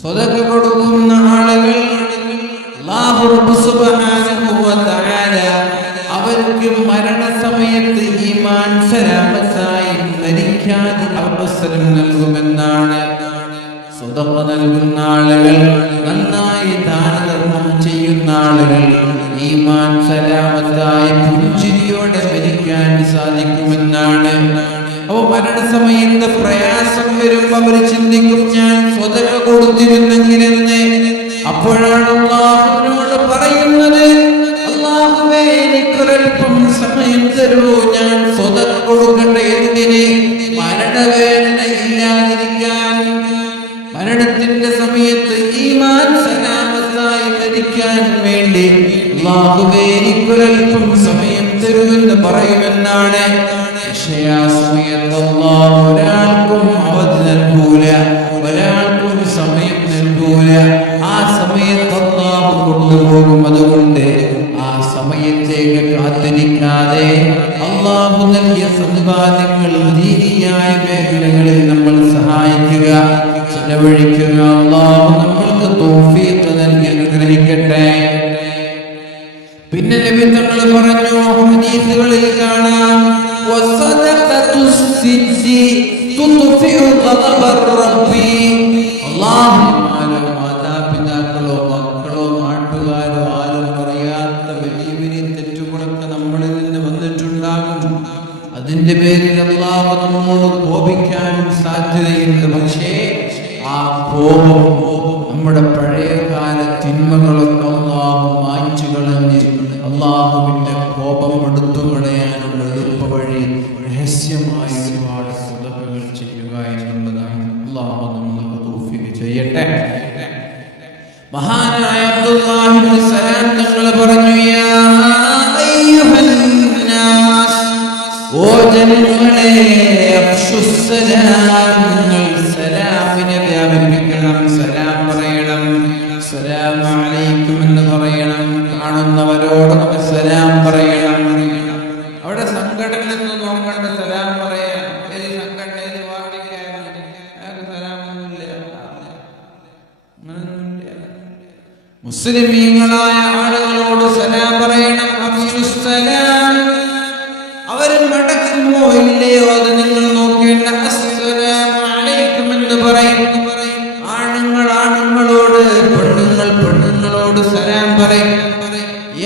സ്വതക്ക കൊടുക്കുന്ന ആളുകൾ അല്ലാഹു റബ്ബ് സുബ്ഹാനഹു വ തആല അവർക്ക് മരണസമയത്ത് ഈമാൻ സലാമത്തായി മരിക്കാതെ അവസരം നൽകുമെന്നാണ്. സ്വതക്ക നൽകുന്ന ആളുകൾ, നന്നായി ദാനധർമ്മം ചെയ്യുന്ന ആളുകൾ ഈമാൻ സലാമത്തായി പുഞ്ചിരിയോടെ മരിക്കാൻ സാധിക്കുമെന്നാണ്. അപ്പോൾ മരണസമയത്ത് പ്രയാസം വരുമ്പോൾ അവർ ചിന്തിക്കും, ഞാൻ സ്വതക്ക കൊടുത്തിരുന്നെങ്കിലെന്ന്. അപ്പോഴാണ് അല്ലാഹുവിനോട് പറയുന്നത്, അല്ലാഹുവേ എനിക്കൊരൽപ്പം സമയം തരൂ, ഞാൻ സ്വതക്ക കൊടുക്കട്ടെ. എന്തിന്? മരണവേദന ഇല്ലാതിരിക്കാൻ, മരണത്തിന്റെ സമയത്ത് ഈമാൻ സലാമത്തായി മരിക്കാൻ വേണ്ടി അല്ലാഹുവേ എനിക്കൊരൽപ്പം സമയം തരുമെന്ന് പറയുമെന്നാണ്. പക്ഷേ ആ സമയത്ത് അല്ലാഹു ഒരാൾക്കും അവധി നൽകൂല, ഒരാൾക്കും സമയം നൽകൂല. ആ സമയത്ത് അല്ലാഹു കൊണ്ടുപോകും. അതുകൊണ്ട് ആ സമയത്തേക്ക് കാത്തിരിക്കാതെ അല്ലാഹു നൽകിയ സമ്പാദ്യങ്ങൾ ദീനിയായ മേഖലകളിൽ നമ്മൾ സഹായിക്കുക, ചെലവഴിക്കുക. അല്ലാഹു നമ്മൾക്ക് തൗഫീഖ് നൽകി അനുഗ്രഹിക്കട്ടെ. പിന്നെ നബി തങ്ങൾ പറഞ്ഞു, ഹദീസുകളിൽ കാണാം, മാതാപിതാക്കളോ മക്കളോ നാട്ടുകാരോ ആരും പറയാത്ത വലിയ വലിയ തെറ്റുകളൊക്കെ നമ്മളിൽ നിന്ന് വന്നിട്ടുണ്ടാകും. അതിന്റെ പേരിൽ അല്ലാഹു നമ്മോട് കോപിക്കാനും സാധ്യതയുണ്ട്. പക്ഷേ ആ കോപം നമ്മുടെ പഴയകാല തിന്മകളൊക്കെ അല്ലാഹു മായ്ച്ചു കളഞ്ഞ് അല്ലാഹുവിന്റെ കോപം എടുത്തു കളയാനുള്ള എളുപ്പ വഴി രഹസ്യമായി ഒരുപാട് സദഖകൾ ചെയ്യുക എന്നുള്ളതാണ്. അല്ലാഹു നമുക്ക് തൗഫീഖ് ചെയ്യട്ടെ. മഹാനായ അബ്ദുല്ലാഹി ഇബ്നു സലാം തങ്ങൾ പറഞ്ഞു, യാ അയ്യുഹന്നാസ്, ഓ ജനങ്ങളെ, അഫ്ശുസ്സലാം, നിങ്ങൾ സലാമിനെ വ്യാപിപ്പിക്കണം, സലാം പറയണം, സലാമു അലൈക്കും എന്ന് പറയണം. കാണുന്നവരോട് സലാം പറയണം. അവിടെ സംഘടനയൊന്നും നോക്കണ്ട, സലാം പറയാം. ഏത് സംഘടനയിൽ മുസ്ലിമീങ്ങളായ ആളുകളോട് സലാം പറയണം. അഫ്ശുസ്സലാം. അവർ മടക്കുമോ ഇല്ലയോ അത് നിങ്ങൾ നോക്കേണ്ട. അസ്സലാമു അലൈക്കും എന്ന് പറയും. ആണുങ്ങൾ ആണുങ്ങളോട്, പെണ്ണുങ്ങൾ പെണ്ണുങ്ങളോട് സലാം പറയും.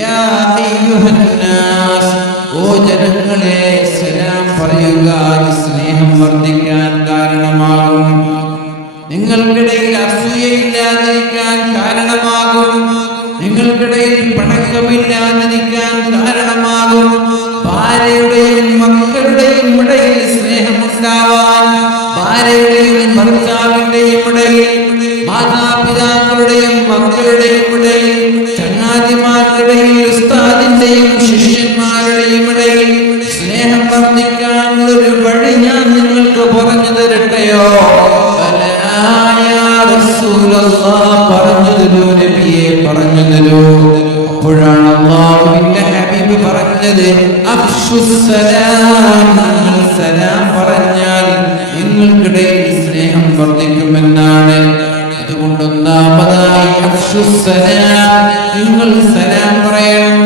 യാ അയ്യുഹന്നാസ്, ഓ ജനങ്ങളെ, സലാം പറയുക. അത് സ്നേഹം വർദ്ധിക്കാൻ കാരണമാകും, നിങ്ങൾക്കിടയിൽ അസൂയയില്ലാതിരിക്കാൻ കാരണമാകും, നിങ്ങൾക്കിടയിൽ പണക്കമില്ലാതിരിക്കാൻ കാരണമാകും, ഭാര്യയുടെയും മക്കളുടെയും ഇടയിൽ സ്നേഹമുണ്ടാവാൻ, ഭാര്യയുടെയും ഭർത്താവിന്റെയും ഇടയിൽ, മാതാപിതാക്കളുടെയും മക്കളുടെയും ഇടയിൽ, ചങ്ങാതിമാരുടെയും ഉസ്താദിന്റെയും ശിഷ്യന്മാരുടെയും ഇടയിൽ സ്നേഹം വർദ്ധിക്കാൻ ഒരു വഴി ഞാൻ നിങ്ങൾക്ക് പറഞ്ഞു തരട്ടെയോ? പറഞ്ഞു തരൂ നബിയെ, പറഞ്ഞു തരൂ. അപ്പോഴാണ് അല്ലാഹുവിന്റെ ഹബീബ് പറഞ്ഞത്, അഫ്ശുസ്സലാം, നിങ്ങൾ സലാം പറഞ്ഞാൽ നിങ്ങൾക്കിടയിൽ സ്നേഹം വർദ്ധിക്കുമെന്നാണ്. അതുകൊണ്ട് ഒന്നാമതായി അഫ്ശുസ്സലാം, നിങ്ങൾ സലാം പറയണം.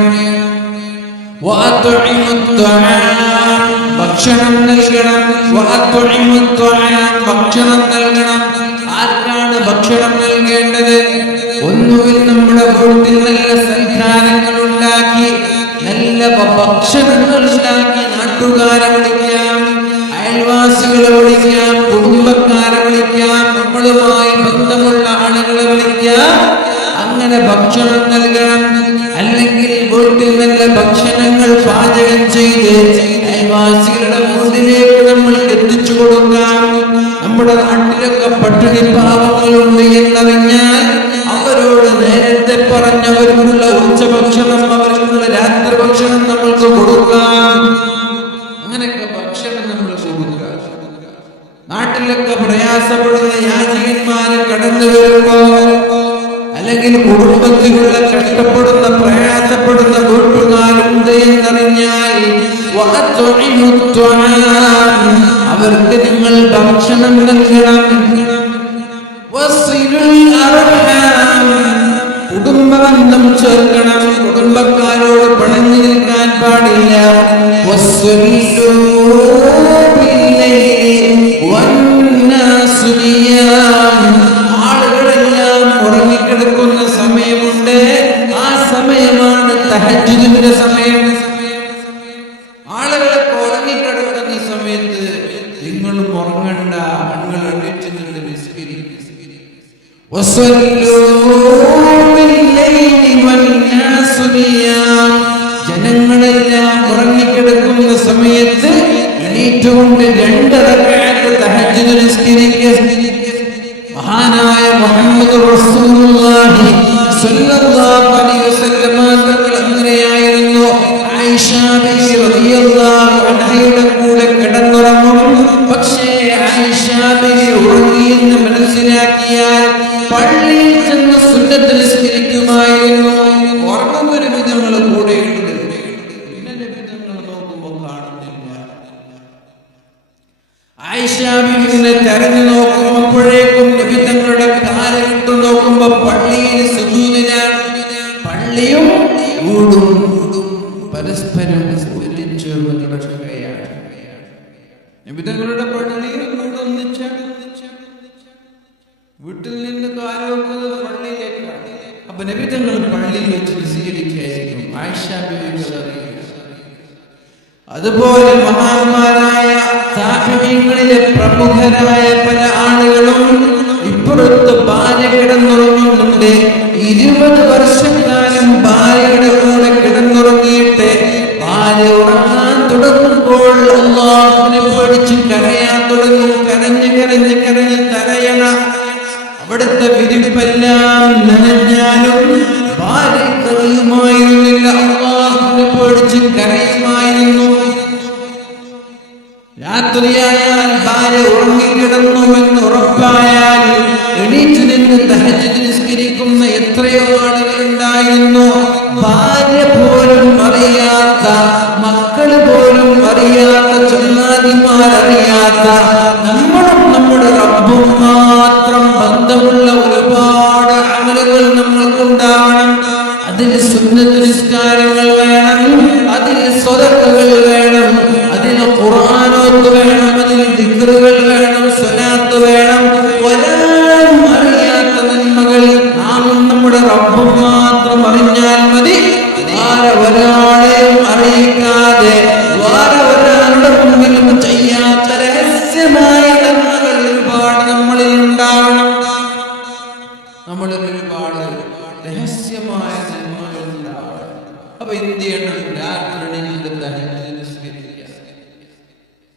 ഭക്ഷണം നൽകണം. ഭക്ഷണം നൽകണം. ആർക്കാണ് ഭക്ഷണം നൽകേണ്ടത്? ഒന്നുകിൽ നമ്മുടെ വീട്ടിൽ നല്ല സൽക്കാരങ്ങൾ ഉണ്ടാക്കി, നല്ല ഭക്ഷണങ്ങൾ ഉണ്ടാക്കി നാട്ടുകാരെ വിളിക്കാം, അയൽവാസികളെ വിളിക്കാം, കുടുംബക്കാരെ വിളിക്കാം, നമ്മളുമായി ബന്ധമുള്ള ആളുകളെ വിളിക്കാം. അങ്ങനെ ഭക്ഷണം നൽകണം. അല്ലെങ്കിൽ വീട്ടിൽ നല്ല ഭക്ഷണങ്ങൾ പാചകം ചെയ്ത് അയൽവാസികളുടെ വീട്ടിലേക്ക് നമ്മൾ എത്തിച്ചു കൊടുക്കാം. നമ്മുടെ നാട്ടിലൊക്കെ പട്ടിണി പാവങ്ങളുണ്ട് എന്നറിഞ്ഞാൽ അവരോട് നേരത്തെ പറഞ്ഞവർക്കുള്ള ഉച്ചഭക്ഷണം, അവർക്കുള്ള രാത്രി ഭക്ഷണം നമ്മൾക്ക് കൊടുക്കാം. അങ്ങനെയൊക്കെ ഭക്ഷണം നമ്മൾ കൊടുക്കാം. നാട്ടിലൊക്കെ പ്രയാസപ്പെടുന്ന യാചകന്മാരെ കടന്നു വരുമ്പോ, അല്ലെങ്കിൽ കുടുംബത്തിലുള്ള കഷ്ടപ്പെടുന്ന പ്രയാസപ്പെടുന്ന വീട്ടുകാരുണ്ട് എന്നറിഞ്ഞാൽ അവർക്ക് നിങ്ങൾ ഭക്ഷണം നൽകണം. കുടുംബബന്ധം ചേർക്കണം. കുടുംബക്കാരോട് പിണങ്ങി നിൽക്കാൻ പാടില്ല. ആളുകളെല്ലാം ഉറങ്ങിക്കിടക്കുന്ന സമയമുണ്ട്. ആ സമയമാണ് തഹജ്ജുദിന്റെ സമയം. ആളുകളൊക്കെ ഉറങ്ങിക്കിടക്കുന്ന സമയത്ത് നിങ്ങളും ഉറങ്ങണ്ട, നിങ്ങൾ എഴുന്നേറ്റ് നിന്ന് നിസ്കരിക്കുക. ജനങ്ങളെല്ലാം ഉറങ്ങിക്കിടക്കുന്ന സമയത്ത് എണീറ്റുകൊണ്ട് 2 റക്അത്ത് തഹജ്ജുദ് നിസ്കരിക്കുക. മഹാനായ മുഹമ്മദ് റസൂലുള്ളാഹി സ്വല്ലല്ലാഹു അലൈഹി വസല്ലം തങ്ങൾ അങ്ങനെയായിരുന്നു. ആയിഷ ബീവി റളിയല്ലാഹു അൻഹയുടെ കൂടെ കിടന്നുറങ്ങും. പക്ഷേ ആയിഷ ബീവി ഉറങ്ങിയെന്ന് മനസ്സിലാക്കിയാൽ പള്ളിയിൽ ചെന്ന് സുന്നത്ത് നിസ്കരിക്കുമായിരുന്നു. ഉറങ്ങുന്നൊരു വിധങ്ങൾ കൂടെയുണ്ട്, പിന്നെ വിധങ്ങൾ നോക്കുമ്പോൾ കാണുന്നില്ല. ആയിഷ ബീവിയെ തെരഞ്ഞു നോക്കുമ്പോഴേക്കും നബിതങ്ങളുടെ കാലിട്ട് നോക്കുമ്പോൾ പള്ളിയിൽ സുജൂദിലാണ്. പള്ളിയും വീടും പരസ്പരം ഒലിച്ചേർന്ന് കിടക്കുകയാണ്. നബിതങ്ങളുടെ പള്ളിയും വീടൊന്നിച്ചാണ്. വീട്ടിൽ നിന്ന് കാലുവെക്കുന്നത് പള്ളിയിലേക്കാണ്. അപ്പൊ നബിതങ്ങൾ പള്ളിയിൽ വെച്ച് നിസ്കരിക്കുകയായിരിക്കും. ആയിഷ ബീവി അറിയുക. അതുപോലെ മഹാന്മാരായ താബിഈങ്ങളിലെ പ്രമുഖരായ പല ആളുകളും ഇപ്പുറത്ത് ഭാര്യ കിടന്നുറങ്ങുന്നുണ്ട്. 20 വർഷക്കാലം ഭാര്യയുടെ കൂടെ കിടന്നുറങ്ങിയിട്ട് ഭാര്യ ഉറങ്ങാൻ തുടങ്ങുമ്പോൾ അല്ലാഹുവിനെ പേടിച്ച് കരയാൻ തുടങ്ങും. കരഞ്ഞ് കരഞ്ഞ് കരഞ്ഞ് തലയണ അവിടുത്തെ വിരിപ്പെല്ലാം നനഞ്ഞാലും ഭാര്യ കരയുമായിരുന്നില്ല, അല്ലാഹുവിനെ പേടിച്ച് കരയുമായിരുന്നു. രാത്രിയായാൽ ഭാര്യ ഉറങ്ങിക്കിടന്നുവെന്ന് ഉറപ്പായാൽ എണീറ്റ് നിന്ന് തഹജ്ജുദ് നിസ്കരിക്കുന്ന എത്രയോ ആളുകൾ ഉണ്ടായിരുന്നു. ഭാര്യ പോലും അറിയാത്ത, മക്കള് പോലും അറിയാത്ത, ചങ്ങാതിമാരറിയാത്ത, നമ്മളും നമ്മുടെ റബ്ബും മാത്രം ബന്ധമുള്ള ഒരുപാട് അമലുകൾ നമ്മൾക്കുണ്ടാവണം. അതിൽ സുന്നത്ത് നിസ്കാരങ്ങൾ വേണം, അതിൽ സ്വതക്കകൾ വേണം, അതിൽ ഖുർആനോത്ത് വേണം, അതിൽ ദിക്റുകൾ വേണം, സ്വലാത്ത് വേണം. ഒരാളും അറിയാത്ത നന്മകൾ നാമും നമ്മുടെ റബ്ബും മാത്രം അറിഞ്ഞാൽ മതി. വേറെ ഒരാളെയും അറിയിക്കാതെ, വേറെ ഒരാളുടെ മുമ്പിലും ചെയ്യാത്ത രഹസ്യമായ നന്മകൾ ഒരുപാട് നമ്മളിൽ ഉണ്ടാവണം. നമ്മളിൽ ഒരുപാട് രഹസ്യമായ നന്മകൾ ഉണ്ടാവണം. അപ്പൊ എന്ത് ചെയ്യണം?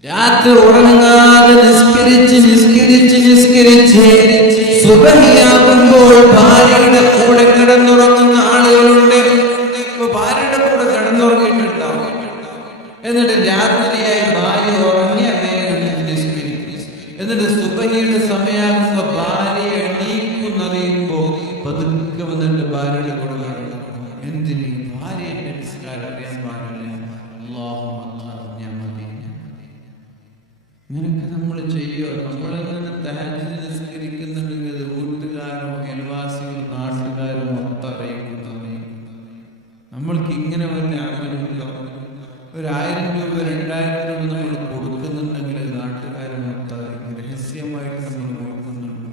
രാത്രി ഉറങ്ങാതെ നിസ്കരിച്ച് നിസ്കരിച്ച് നിസ്കരിച്ച് സുബഹിയാകുമ്പോൾ ഭാര്യയുടെ കൂടെ കിടന്നുറങ്ങുന്ന ആളുകളുണ്ട്. ഇപ്പൊ ഭാര്യയുടെ കൂടെ കിടന്നുറങ്ങിയിട്ടുണ്ടാവും. എന്നിട്ട് രാത്രിയായി ഭാര്യ ഉറങ്ങി അദ്ദേഹം നിസ്കരിക്കും. എന്നിട്ട് സുബഹിയുടെ സമയമാകുമ്പോ ഭാര്യ എണീക്കുന്നറിയുമ്പോ പതുക്കെ വന്നിട്ട് ഭാര്യയുടെ കൂടെ കിടന്നു. എന്തിന്? ഭാര്യയുടെ നിസ്കാരം അറിയാൻ പാടില്ല. ഇങ്ങനെയൊക്കെ നമ്മൾ ചെയ്യുക. നമ്മളിങ്ങനെ തഹജ്ജുദ് നിസ്കരിക്കുന്നുണ്ടെങ്കിൽ വീട്ടുകാരോ അയൽവാസികളോ നാട്ടുകാരോ മൊത്തം അറിയിക്കുന്നത്. നമ്മൾക്ക് ഇങ്ങനെ വല്ല അമലുണ്ടോ? 1000 രൂപ 2000 രൂപ നമ്മൾ കൊടുക്കുന്നുണ്ടെങ്കിൽ നാട്ടുകാരെ മൊത്തം രഹസ്യമായിട്ട് നമ്മൾ കൊടുക്കുന്നുണ്ടോ?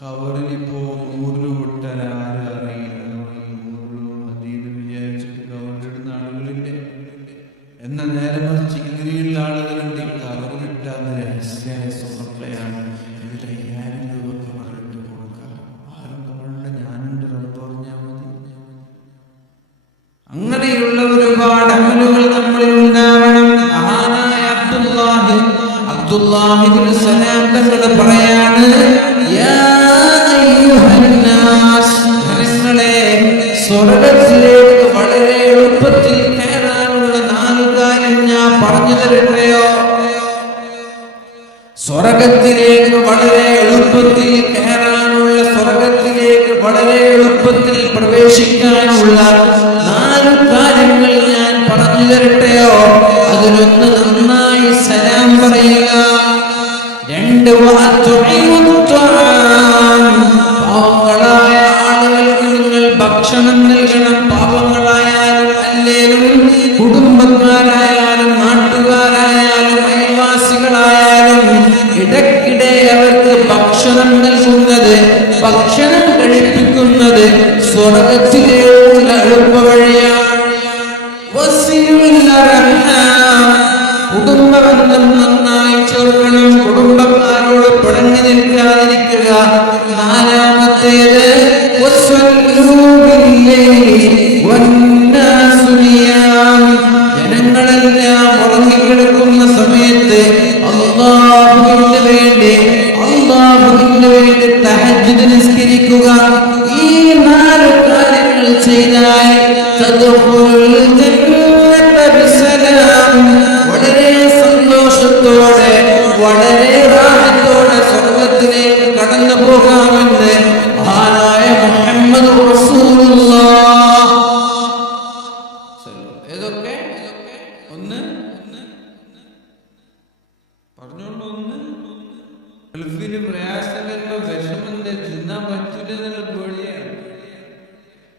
ഖബറിനിപ്പോ 100 രൂപ ഇട്ടാൽ ആരും അറിയില്ല. 100 രൂപ മതിയെന്ന് വിചാരിച്ചിട്ട് ഖബറിലിടുന്ന ആളുകളില്ലേ? എന്നാൽ നേരെ മറിച്ച് ഇങ്ങനെയുള്ള ആളുകളുണ്ട്. ഖബറിലിട്ടാന്ന് രഹസ്യമായ സുഹൃത്തയാണ്. ഇതിൽ 5000 രൂപ ഖബറിട്ട് കൊടുക്കാം. ആരും ഖബറിന്റെ ഞാനുണ്ട് റബ്ബ് പറഞ്ഞാൽ മതി. അങ്ങനെയുള്ള ഒരുപാട് അമലുകൾ നമ്മളിൽ ഉണ്ടാവണം. മഹാനായ അബ്ദുല്ലാഹി ഇബ്നു സലാം തങ്ങൾ പറയാണ്, യാ അയ്യുഹന്നാസ്, ജനങ്ങളെ, സ്വർഗ്ഗത്തിലേക്ക് വളരെ എളുപ്പത്തിൽ കയറാനുള്ള 4 കാര്യം ഞാൻ പറഞ്ഞു തരട്ടെയോ? സ്വർഗ്ഗത്തിലേക്ക് വളരെ എളുപ്പത്തിൽ കയറാനുള്ള, സ്വർഗ്ഗത്തിലേക്ക് വളരെ എളുപ്പത്തിൽ പ്രവേശിക്കാനുള്ള 4 കാര്യങ്ങൾ ഞാൻ പറഞ്ഞു തരട്ടെയോ? അതിലൊന്ന് നന്നായി സലാം പറയുക. 2 പാവങ്ങളായ ആളുകൾക്ക് നിങ്ങൾ നൽകുന്നത്, ഭക്ഷണം കഴിപ്പിക്കുന്നത് സ്വർഗത്തിലേക്കുള്ള എളുപ്പവഴിയാണ്. കുടുംബബന്ധം നന്നായി ചേർക്കണം, കുടുംബക്കാരോട് പിണങ്ങി നിൽക്കാതിരിക്കുക. നാലാമത്തേത് ജനങ്ങളെല്ലാം ഉറങ്ങിക്കിടക്കുന്ന സമയത്ത് അല്ലാഹുവിന് വേണ്ടി തഹജ്ജുദ് നിസ്കരിക്കുക. ഈ 4 കാര്യങ്ങൾ ചെയ്താൽ വളരെ സന്തോഷത്തോടെ വളരെ റാഹത്തോടെ സ്വർഗ്ഗത്തിലേക്ക് കടന്നു പോകാമെന്ന് മഹാനായ മുഹമ്മദ് റസൂലുള്ളാഹ്. ഏതൊക്കെ? ഒന്ന് പറഞ്ഞോളൂ. ഗൾഫിന് പ്രയാസമല്ലോ, വിഷമന്റെ തിന്നാൻ പറ്റില്ലെന്നുള്ള പേടിയാണ്.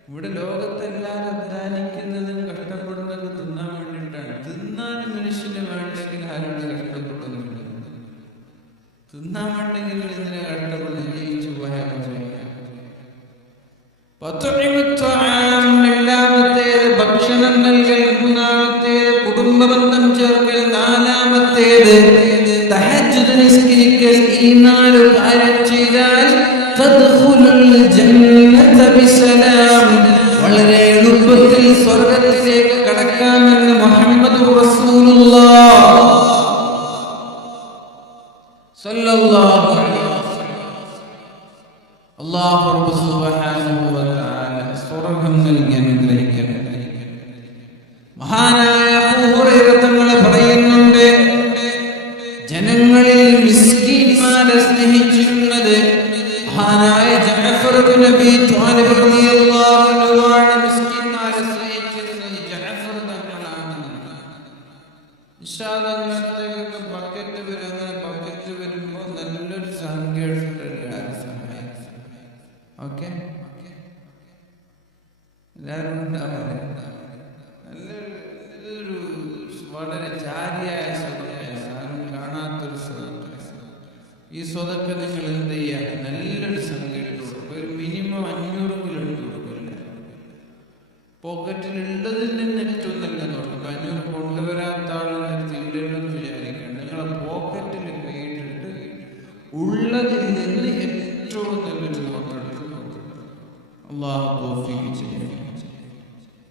ഇവിടെ ലോകത്തെല്ലാവരും അധ്വാനിക്കുന്നതും കഷ്ടപ്പെടുന്നതും തിന്നാൻ വേണ്ടിയിട്ടാണ്. തിന്നാൻ മനുഷ്യന് വേണ്ടെങ്കിൽ ആരോട് കഷ്ടപ്പെടുന്നുണ്ട്? തിന്നാൻ വേണ്ടെങ്കിൽ ഇതിനെ കഷ്ടപ്പെട്ട് ജീവിച്ചു പോയാൽ രണ്ടാമത്തേത് ഭക്ഷണം നൽകൽ, മൂന്നാമത്തേത് കുടുംബബന്ധം ചേർക്കൽ, നാലാമത്തേത് തഹജ്ജുദ് നിസ്കരിക്കൽ. ഈ 4 കാര്യം ചെയ്താൽ തദ്ഖുലുൽ ജന്നത ബിസലാം, വളരെ എളുപ്പത്തിൽ സ്വർഗ്ഗത്തിലേക്ക് കടക്കാമെന്ന് മുഹമ്മദ് റസൂലുള്ളാഹ് സ്വല്ലല്ലാഹു അലൈഹി വസല്ലം. അല്ലാഹു സുബ്ഹാനഹു വ തആല സ്വർഗ്ഗം നൽകി അനുഗ്രഹിക്കട്ടെ. മഹാനായ അബൂ ഹുറൈറ തങ്ങൾ പറയുന്നുണ്ട്, ജനങ്ങളിൽ മിസ്കീന്മാരെ സ്നേഹിച്ചിരുന്നത് മഹാനായ ജഅഫർ ഇബ്നു അബീ ത്വാലിബ് റളിയല്ലാഹു അൻഹു ആണ്. മിസ്കീന്മാരെ സ്നേഹിച്ചിരുന്നത് ജഅഫർ തങ്ങളാണ്. ഇൻഷാ അല്ലാഹ് നിങ്ങൾക്കൊക്കെ ബക്കറ്റ് വരും. അങ്ങനെ ബക്കറ്റ് വരുമ്പോൾ നല്ലൊരു സംഖ്യ ഓക്കെ എല്ലാവരും ഉണ്ടാവില്ല. നല്ലൊരു വളരെ ജാരിയായ സ്വതക്ക, ആരും കാണാത്തൊരു സ്വതക്ക. ഈ സ്വതക്ക നിങ്ങൾ എന്ത് ചെയ്യുക? നല്ലൊരു സംഖ്യ ഇട്ട് കൊടുക്കും. ഒരു മിനിമം 500 ഇട്ട് കൊടുക്കില്ല. പോക്കറ്റിലുള്ളതിൽ നിന്ന് ഏറ്റവും നല്ലത് കൊടുക്കും. 500 കൊണ്ടുവരാത്ത ആളെന്ന് ഇല്ലെന്ന് വിചാരിക്കണം. നിങ്ങളെ പോക്കറ്റിൽ കൈയിട്ടിട്ട് ഉള്ളതിൽ നിന്ന് ഏറ്റവും നല്ലൊരു അല്ലാഹു തൗഫീഖ് ചെയ്യട്ടെ.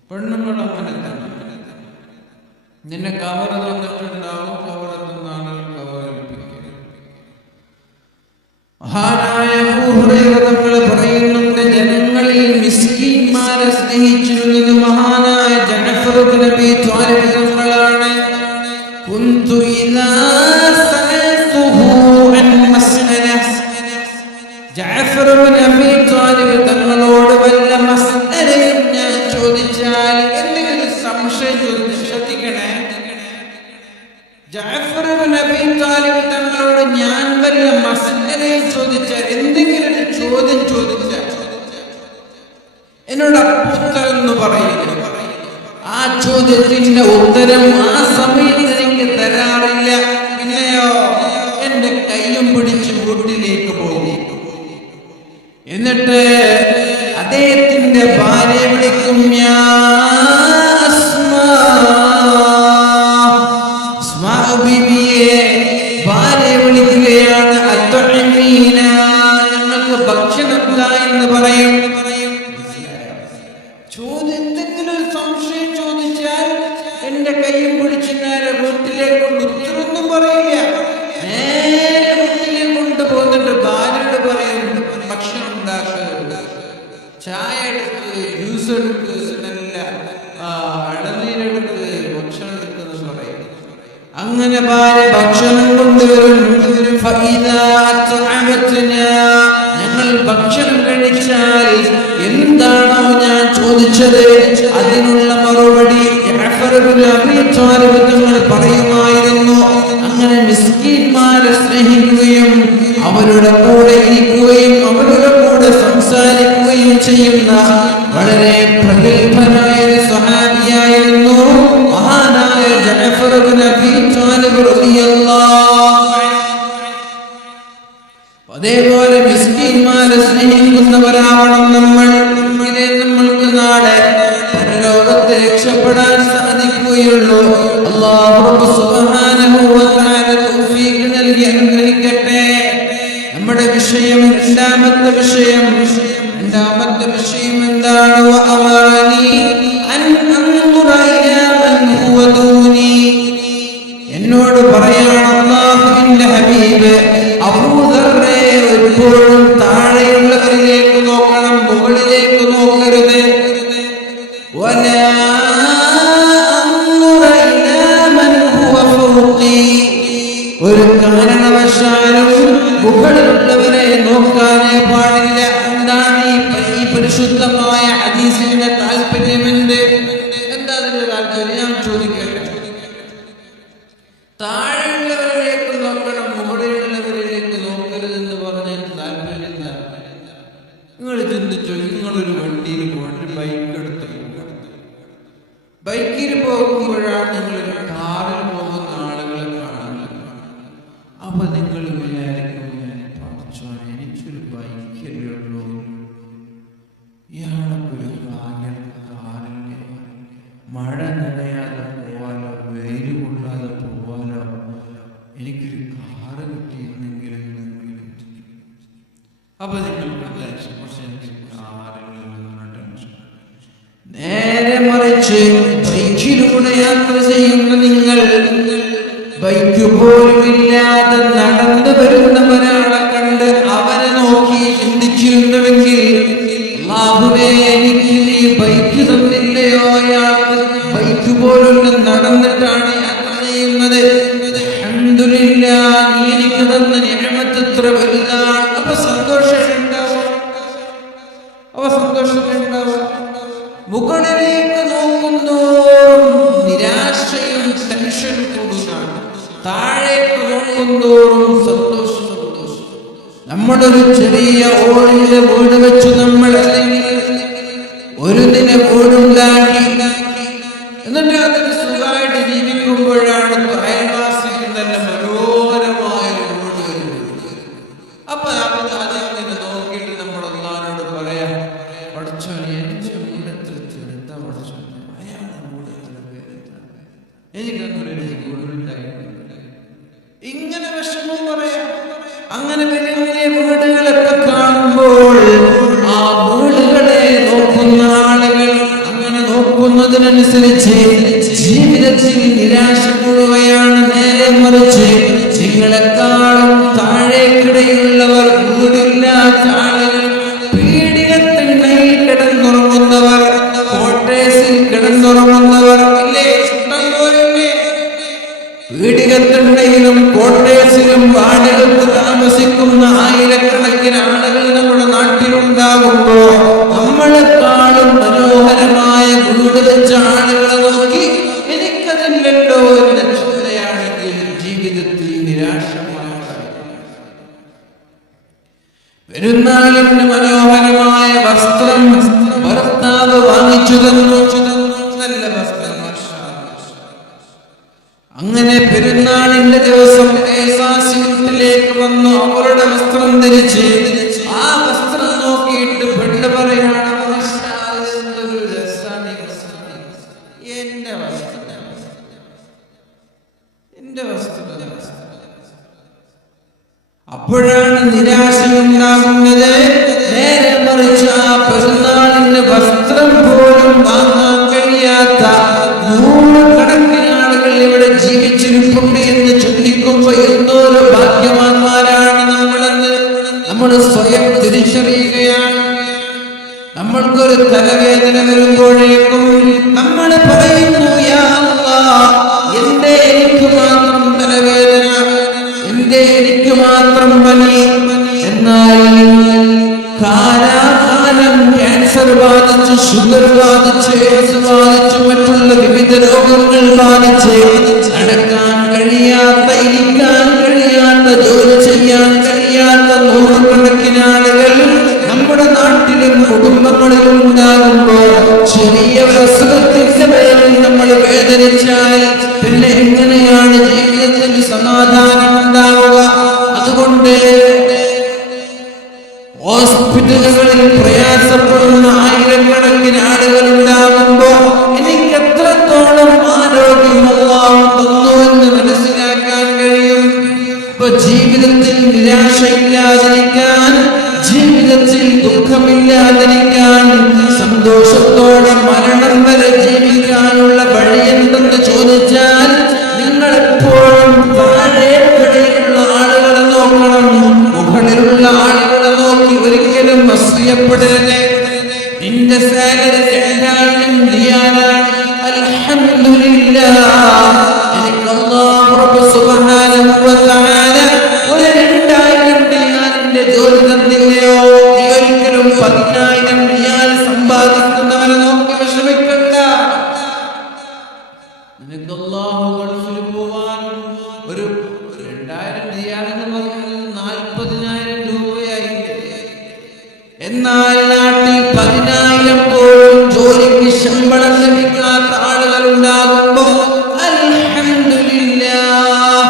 പെണ്ണുങ്ങൾ അങ്ങനെ തന്നെ. നിന്നെ കവർ തന്നിട്ടുണ്ടാവും, കവർ തന്നാണ് കവർ ഏൽപ്പിക്കുക. മഹാനായ അബൂ ഹുറൈറ തങ്ങൾ പറയുന്നുണ്ട്, ജനങ്ങളിൽ മിസ്കീന്മാരെ സ്നേഹിച്ചിരുന്നത് മഹാനായ ജഅഫർ ഇബ്നു അബീ ത്വാലിബ് തങ്ങളാണ്. കുന്തു ഇദാ സഅൽതുഹു അൻ മസ്അല, ജഅഫർ ഇബ്നു അബീ ത്വാലിബ് തങ്ങളോട് വല്ല മസ്അലയും ഞാൻ ചോദിച്ചാൽ, എന്തെങ്കിലും സംശയം ചോദിച്ചാൽ, ശ്രദ്ധിക്കണേ, ജഅഫർ ഇബ്നു അബീ ത്വാലിബ് തങ്ങളോട് ഞാൻ വല്ല മസ്അലയും ചോദിച്ചാൽ, എന്തെങ്കിലും ഒരു ചോദ്യം ചോദിച്ചാൽ എന്നോട് ഉത്തരം എന്ന് പറയുന്നു. ആ ചോദ്യത്തിന്റെ ഉത്തരം ആ സമയത്ത് എനിക്ക് തരാറില്ല. പിന്നെയോ എന്റെ കയ്യും പിടിച്ച് വീട്ടിലേക്ക് പോകും. എന്നിട്ട് അദ്ദേഹത്തിന്റെ ഭാര്യ വിളിക്കും, ഭാര്യ വിളിക്കുകയാണ്, ഞങ്ങൾക്ക് ഭക്ഷണം എന്ന് പറയും. ചോദ്യം എന്തെങ്കിലും ഒരു സംശയം ചോദിച്ചാൽ എന്റെ കൈയും പിടിച്ച് നേരെ വീട്ടിലേക്ക് കൊണ്ട് ഉത്തരവൊന്നും പറയില്ല. നേരെ വീട്ടിലേക്ക് കൊണ്ടുപോകുന്നുണ്ട്. ഭാര്യയോട് പറയും, ഭക്ഷണം ഉണ്ടാക്കുക, ചായ എടുക്ക്, ജ്യൂസ് എടുക്ക്, നല്ല ഇളനീരെടുക്ക്, ഭക്ഷണം എടുക്കുന്ന പറയും. അങ്ങനെ ഭാര്യ ഭക്ഷണം കൊണ്ടുവരും. ഞങ്ങൾ ഭക്ഷണം കഴിച്ചാൽ എന്താണോ ഞാൻ ചോദിച്ചത് അതിനുള്ള മറുപടി ജഅഫർ ഇബ്നു അബീ ത്വാലിബ് തങ്ങൾ പറയുമായിരുന്നു. അങ്ങനെ മിസ്കീന്മാരെ സ്നേഹിക്കുകയും അവരുടെ കൂടെ ഇരിക്കുകയും അവരുടെ കൂടെ സംസാരിക്കുകയും ചെയ്യുന്ന വളരെ പ്രഗത്ഭനായ സ്വഹാബിയായിരുന്നു മഹാനായ ജഅഫർ ഇബ്നു അബീ ത്വാലിബ് റളിയല്ലാഹു അൻഹു. അതേപോലെ മിസ്കീൻ സഹോദരിമാരെ സ്നേഹിക്കുന്നവരാവണം നമ്മൾ. ഇതേ നമ്മൾക്ക് നാളെ പരലോകത്ത് രക്ഷപ്പെടാൻ സാധിക്കുകയുള്ളൂ. അല്ലാഹു സുബ്ഹാനഹു വ തആല തൗഫീഖ് നൽകി അനുഗ്രഹിക്കട്ടെ. നമ്മുടെ വിഷയം രണ്ടാമത്തെ വിഷയം എന്താണ്? വഅമറനി അൻ അൻദുറ ഇലാ മൻ ഹുവ ദൂനി. എന്നോട് പറയാണ് അല്ലാഹുവിന്റെ ഹബീബ് അബൂദർറെ, എപ്പോഴും താഴെയുള്ളവരിലേക്ക് നോക്കണം, മുകളിലേക്ക് നോക്കരുത്. വലാ അൻദുറ ഇലാ മൻ ഹുവ ഫൗഖി. ഒരു കാരണവശാലും മുകളിലുള്ളവരെ നോക്കാനേ പാടില്ല. എന്താണ് ഈ പരിശുദ്ധമായ ഹദീസിന്റെ താല്പര്യം? എന്താ അതിന്റെ താല്പര്യം? ഞാൻ ചോദിക്കട്ടെ. താഴെയുള്ളവരിലേക്ക് നോക്കണം, മുകളിലുള്ളവരിലേക്ക് നോക്കരുതെന്ന് പറഞ്ഞതിന് താല്പര്യമില്ല. നിങ്ങൾ ചിന്തിച്ചോ, നിങ്ങളൊരു വണ്ടിയിൽ പോയിട്ട് ബൈക്ക് എടുത്ത് ബൈക്കിൽ പോകുമ്പോഴാണ് നിങ്ങൾ കാറിൽ പോകുന്ന ആളുകളെ കാണുന്നത്. അപ്പൊ നിങ്ങൾ വിചാരിക്കും, എനിക്കൊരു ബൈക്കല്ലേ ഉള്ളൂ, ഇയാളൊരു കാറിൽ മഴ നനയാതെ പോവാലോ, വെയിൽ കൊള്ളാതെ പോവാലോ, എനിക്കൊരു കാറ് കിട്ടിയിരുന്നെങ്കിൽ. അപ്പൊ നിങ്ങൾ നേരെ മറിച്ച് ബൈക്കിലൂടെ യാത്ര ചെയ്യുന്ന നിങ്ങൾ ബൈക്ക് പോലും ഇല്ലാതെ നടന്നു വരുന്നവരാളെ കണ്ട് അവരെ നോക്കി ചിന്തിച്ചിരുന്നുവെങ്കിൽ, അല്ലാഹുവേ എനിക്ക് നീ ബൈക്ക് തന്നില്ലയോ, അയാൾക്ക് ബൈക്ക് പോലും നടന്നിട്ടാണ് യാത്ര ചെയ്യുന്നത്, അൽഹംദുലില്ലാഹ് നീ എനിക്ക് തന്ന നിഅമത്ത് എത്ര വലുതാണ്. അപ്പൊ സന്തോഷമുണ്ടാവും. മുകളിലേക്ക് നോക്കുന്തോറും നിരാശയും ടെൻഷനും കൂടുകയാണ്. താഴേക്ക് നോക്കുന്തോറും സന്തോഷം. നമ്മളൊരു ചെറിയ ഓടിലെ വീട് വെച്ചു, നമ്മൾ അല്ലെങ്കിൽ ഒരു ദിന വീടുണ്ടാക്കി, എന്നിട്ട് അതിന് സുഖമായിട്ട് ജീവിക്കുമ്പോഴാണ് അയൽവാസിക്ക് നല്ല മനോഹരമായ വീട് വരുന്നത്. അപ്പൊ അതിങ്ങനെ നോക്കിയിട്ട് നമ്മൾ അല്ലാഹുവോട് പറയാം, പഠിച്ചോനെ എന്റെ വീടെത്ര ചെറുതാ, പഠിച്ചോനെ അയാളുടെ വീടെത്ര പേരുതാ, എനിക്കങ്ങനെ വീടുണ്ടായിട്ടില്ല. ഇങ്ങനെ വിഷമം പറയാം. അങ്ങനെ വലിയ വലിയ വീടുകളൊക്കെ കാണുമ്പോൾ ആ വീടുകളെ നോക്കുന്ന ആളുകൾ അങ്ങനെ നോക്കുന്നതിനനുസരിച്ച് ജീവിതത്തിൽ നിരാശ കൂടുകയാണ്. നേരെ മറിച്ച് നിങ്ങളെക്കാളും താഴേക്കിടയിലുള്ളവർ, വീടില്ലാത്ത ആളുകൾ, പീഡികത്തിണ്ണയിൽ കിടന്നുറങ്ങുന്നവർ, ക്വാർട്ടേഴ്സിൽ കിടന്നുറങ്ങുന്നവർ ഇല്ലേ, ഇഷ്ടം പോലെ. പീഡികത്തിണ്ണയിലും ക്വാർട്ടേഴ്സിലും വാടകയ്ക്ക് താമസിക്കുന്ന ആയിരക്കണക്കിന് ആളുകൾ നമ്മുടെ നാട്ടിലുണ്ടാകുമ്പോ നമ്മളെക്കാളും മനോഹരമായ വീട് വെച്ച ആളുകളെ നോക്കി എനിക്കതില്ലല്ലോ എന്ന ചിന്തയാണെങ്കിൽ ജീവിതത്തിൽ നിരാശമായ പെരുന്നാളിന് മനോഹരമായ വസ്ത്രം ഭർത്താവ് വാങ്ങിച്ചു തന്നു, നല്ല വസ്ത്രം. അങ്ങനെ പെരുന്നാളിന്റെ ദിവസം വീട്ടിലേക്ക് വന്നു, അവരുടെ വസ്ത്രം ധരിച്ച് ആ വസ്ത്രം നോക്കിയിട്ട് പെണ്ണ് പറയാണ്, എന്തൊരു രസാണ് എന്റെ വസ്ത്രം, എന്റെ വസ്ത്രം. അപ്പോഴാണ് നിരാശയുണ്ടാകുന്നത്. നേരെ മറിച്ച് ആ പെരുന്നാളിന്റെ വസ്ത്രം പോലും വാങ്ങാൻ കഴിയാത്ത നൂറുകണക്കിന് ആളുകൾ ഇവിടെ ജീവിച്ചിരിപ്പുണ്ട് എന്ന് ചിന്തിക്കുമ്പോ എന്തോരം ഭാഗ്യവാന്മാരാണ് നമ്മളെന്ന് നമ്മൾ സ്വയം തിരിച്ചറിയുകയാണ്. നമ്മൾക്കൊരു തലവേദന വരുമ്പോഴേക്കും നമ്മൾ പറയുന്നു, യാ അല്ലാഹ്, എന്റെ എനിക്ക് മാത്രം തലവേദന, എന്റെ എനിക്ക് മാത്രം പനി. എന്നാൽ കാലാകാലം ക്യാൻസർ ബാധിച്ച്, ഷുഗർ ബാധിച്ച്, എയ്ഡ്സ് ബാധിച്ച്, മറ്റുള്ള വിവിധ രോഗങ്ങൾ ബാധിച്ച് നടക്കാൻ കഴിയാത്ത, ഇരിക്കാൻ കഴിയാത്ത, ജോലി ചെയ്യാൻ കഴിയാത്ത നൂറുകണക്കിന് ആളുകൾ നമ്മുടെ നാട്ടിലും കുടുംബങ്ങളിലും ഉണ്ടാകുമ്പോൾ ചെറിയ അസുഖത്തിന്റെ പേരിൽ നമ്മൾ വേദനിച്ചാൽ പിന്നെ എങ്ങനെയാണ് ജീവിതത്തിൽ സമാധാനം ഉണ്ടാവുക? അതുകൊണ്ട് ഹോസ്പിറ്റലുകളിൽ പ്രയാസപ്പെടുന്ന ആയിരക്കണക്കിന് ആളുകൾ ഉണ്ടാകുമ്പോ എനിക്ക് എത്രത്തോളം ആരോഗ്യം അല്ലാഹു തന്നുവെന്ന് മനസ്സിലാക്കാൻ കഴിയും. ഇപ്പൊ ജീവിതത്തിൽ നിരാശയില്ലാതിരിക്കാൻ, ജീവിതത്തിൽ ദുഃഖമില്ലാതിരിക്കാൻ, സന്തോഷത്തോടെ മരണം വരെ ജീവിക്കാനുള്ള വഴി എന്തെന്ന് ചോദിച്ചാൽ നിങ്ങൾ എപ്പോഴും താഴെപ്പടിയിലുള്ള ആളുകളെ നോക്കണം, മുകളിലുള്ള ആളുകളെ നോക്കി ഒരിക്കലും അസൂയപ്പെടരുത്. നിന്റെ സാലറി 2000 റിയാലാണ്, അൽഹംദുലില്ലാഹ്, എനിക്ക് അല്ലാഹു റബ്ബ് സുബ്ഹാനഹു വ തആല ഒരു 2000 റിയാലിന്റെ ജോലി തന്നില്ലയോ? നീ ഒരിക്കലും 10000 റിയാൽ സമ്പാദിക്കുന്നവനെ നോക്കി വിഷമിക്കണ്ട. നിനക്ക് അല്ലാഹു ഗൾഫിൽ പോവാൻ ഒരു 2000 റിയാൽ എന്ന് പറഞ്ഞാൽ 40,000 രൂപയായില്ലേ? എന്നാൽ നാട്ടിൽ 10,000 പോലും ജോലിക്ക് ശമ്പളം ലഭിക്കാത്ത ആളുകൾ ഉണ്ടാകുമ്പോ അൽഹംദുലില്ലാഹ്,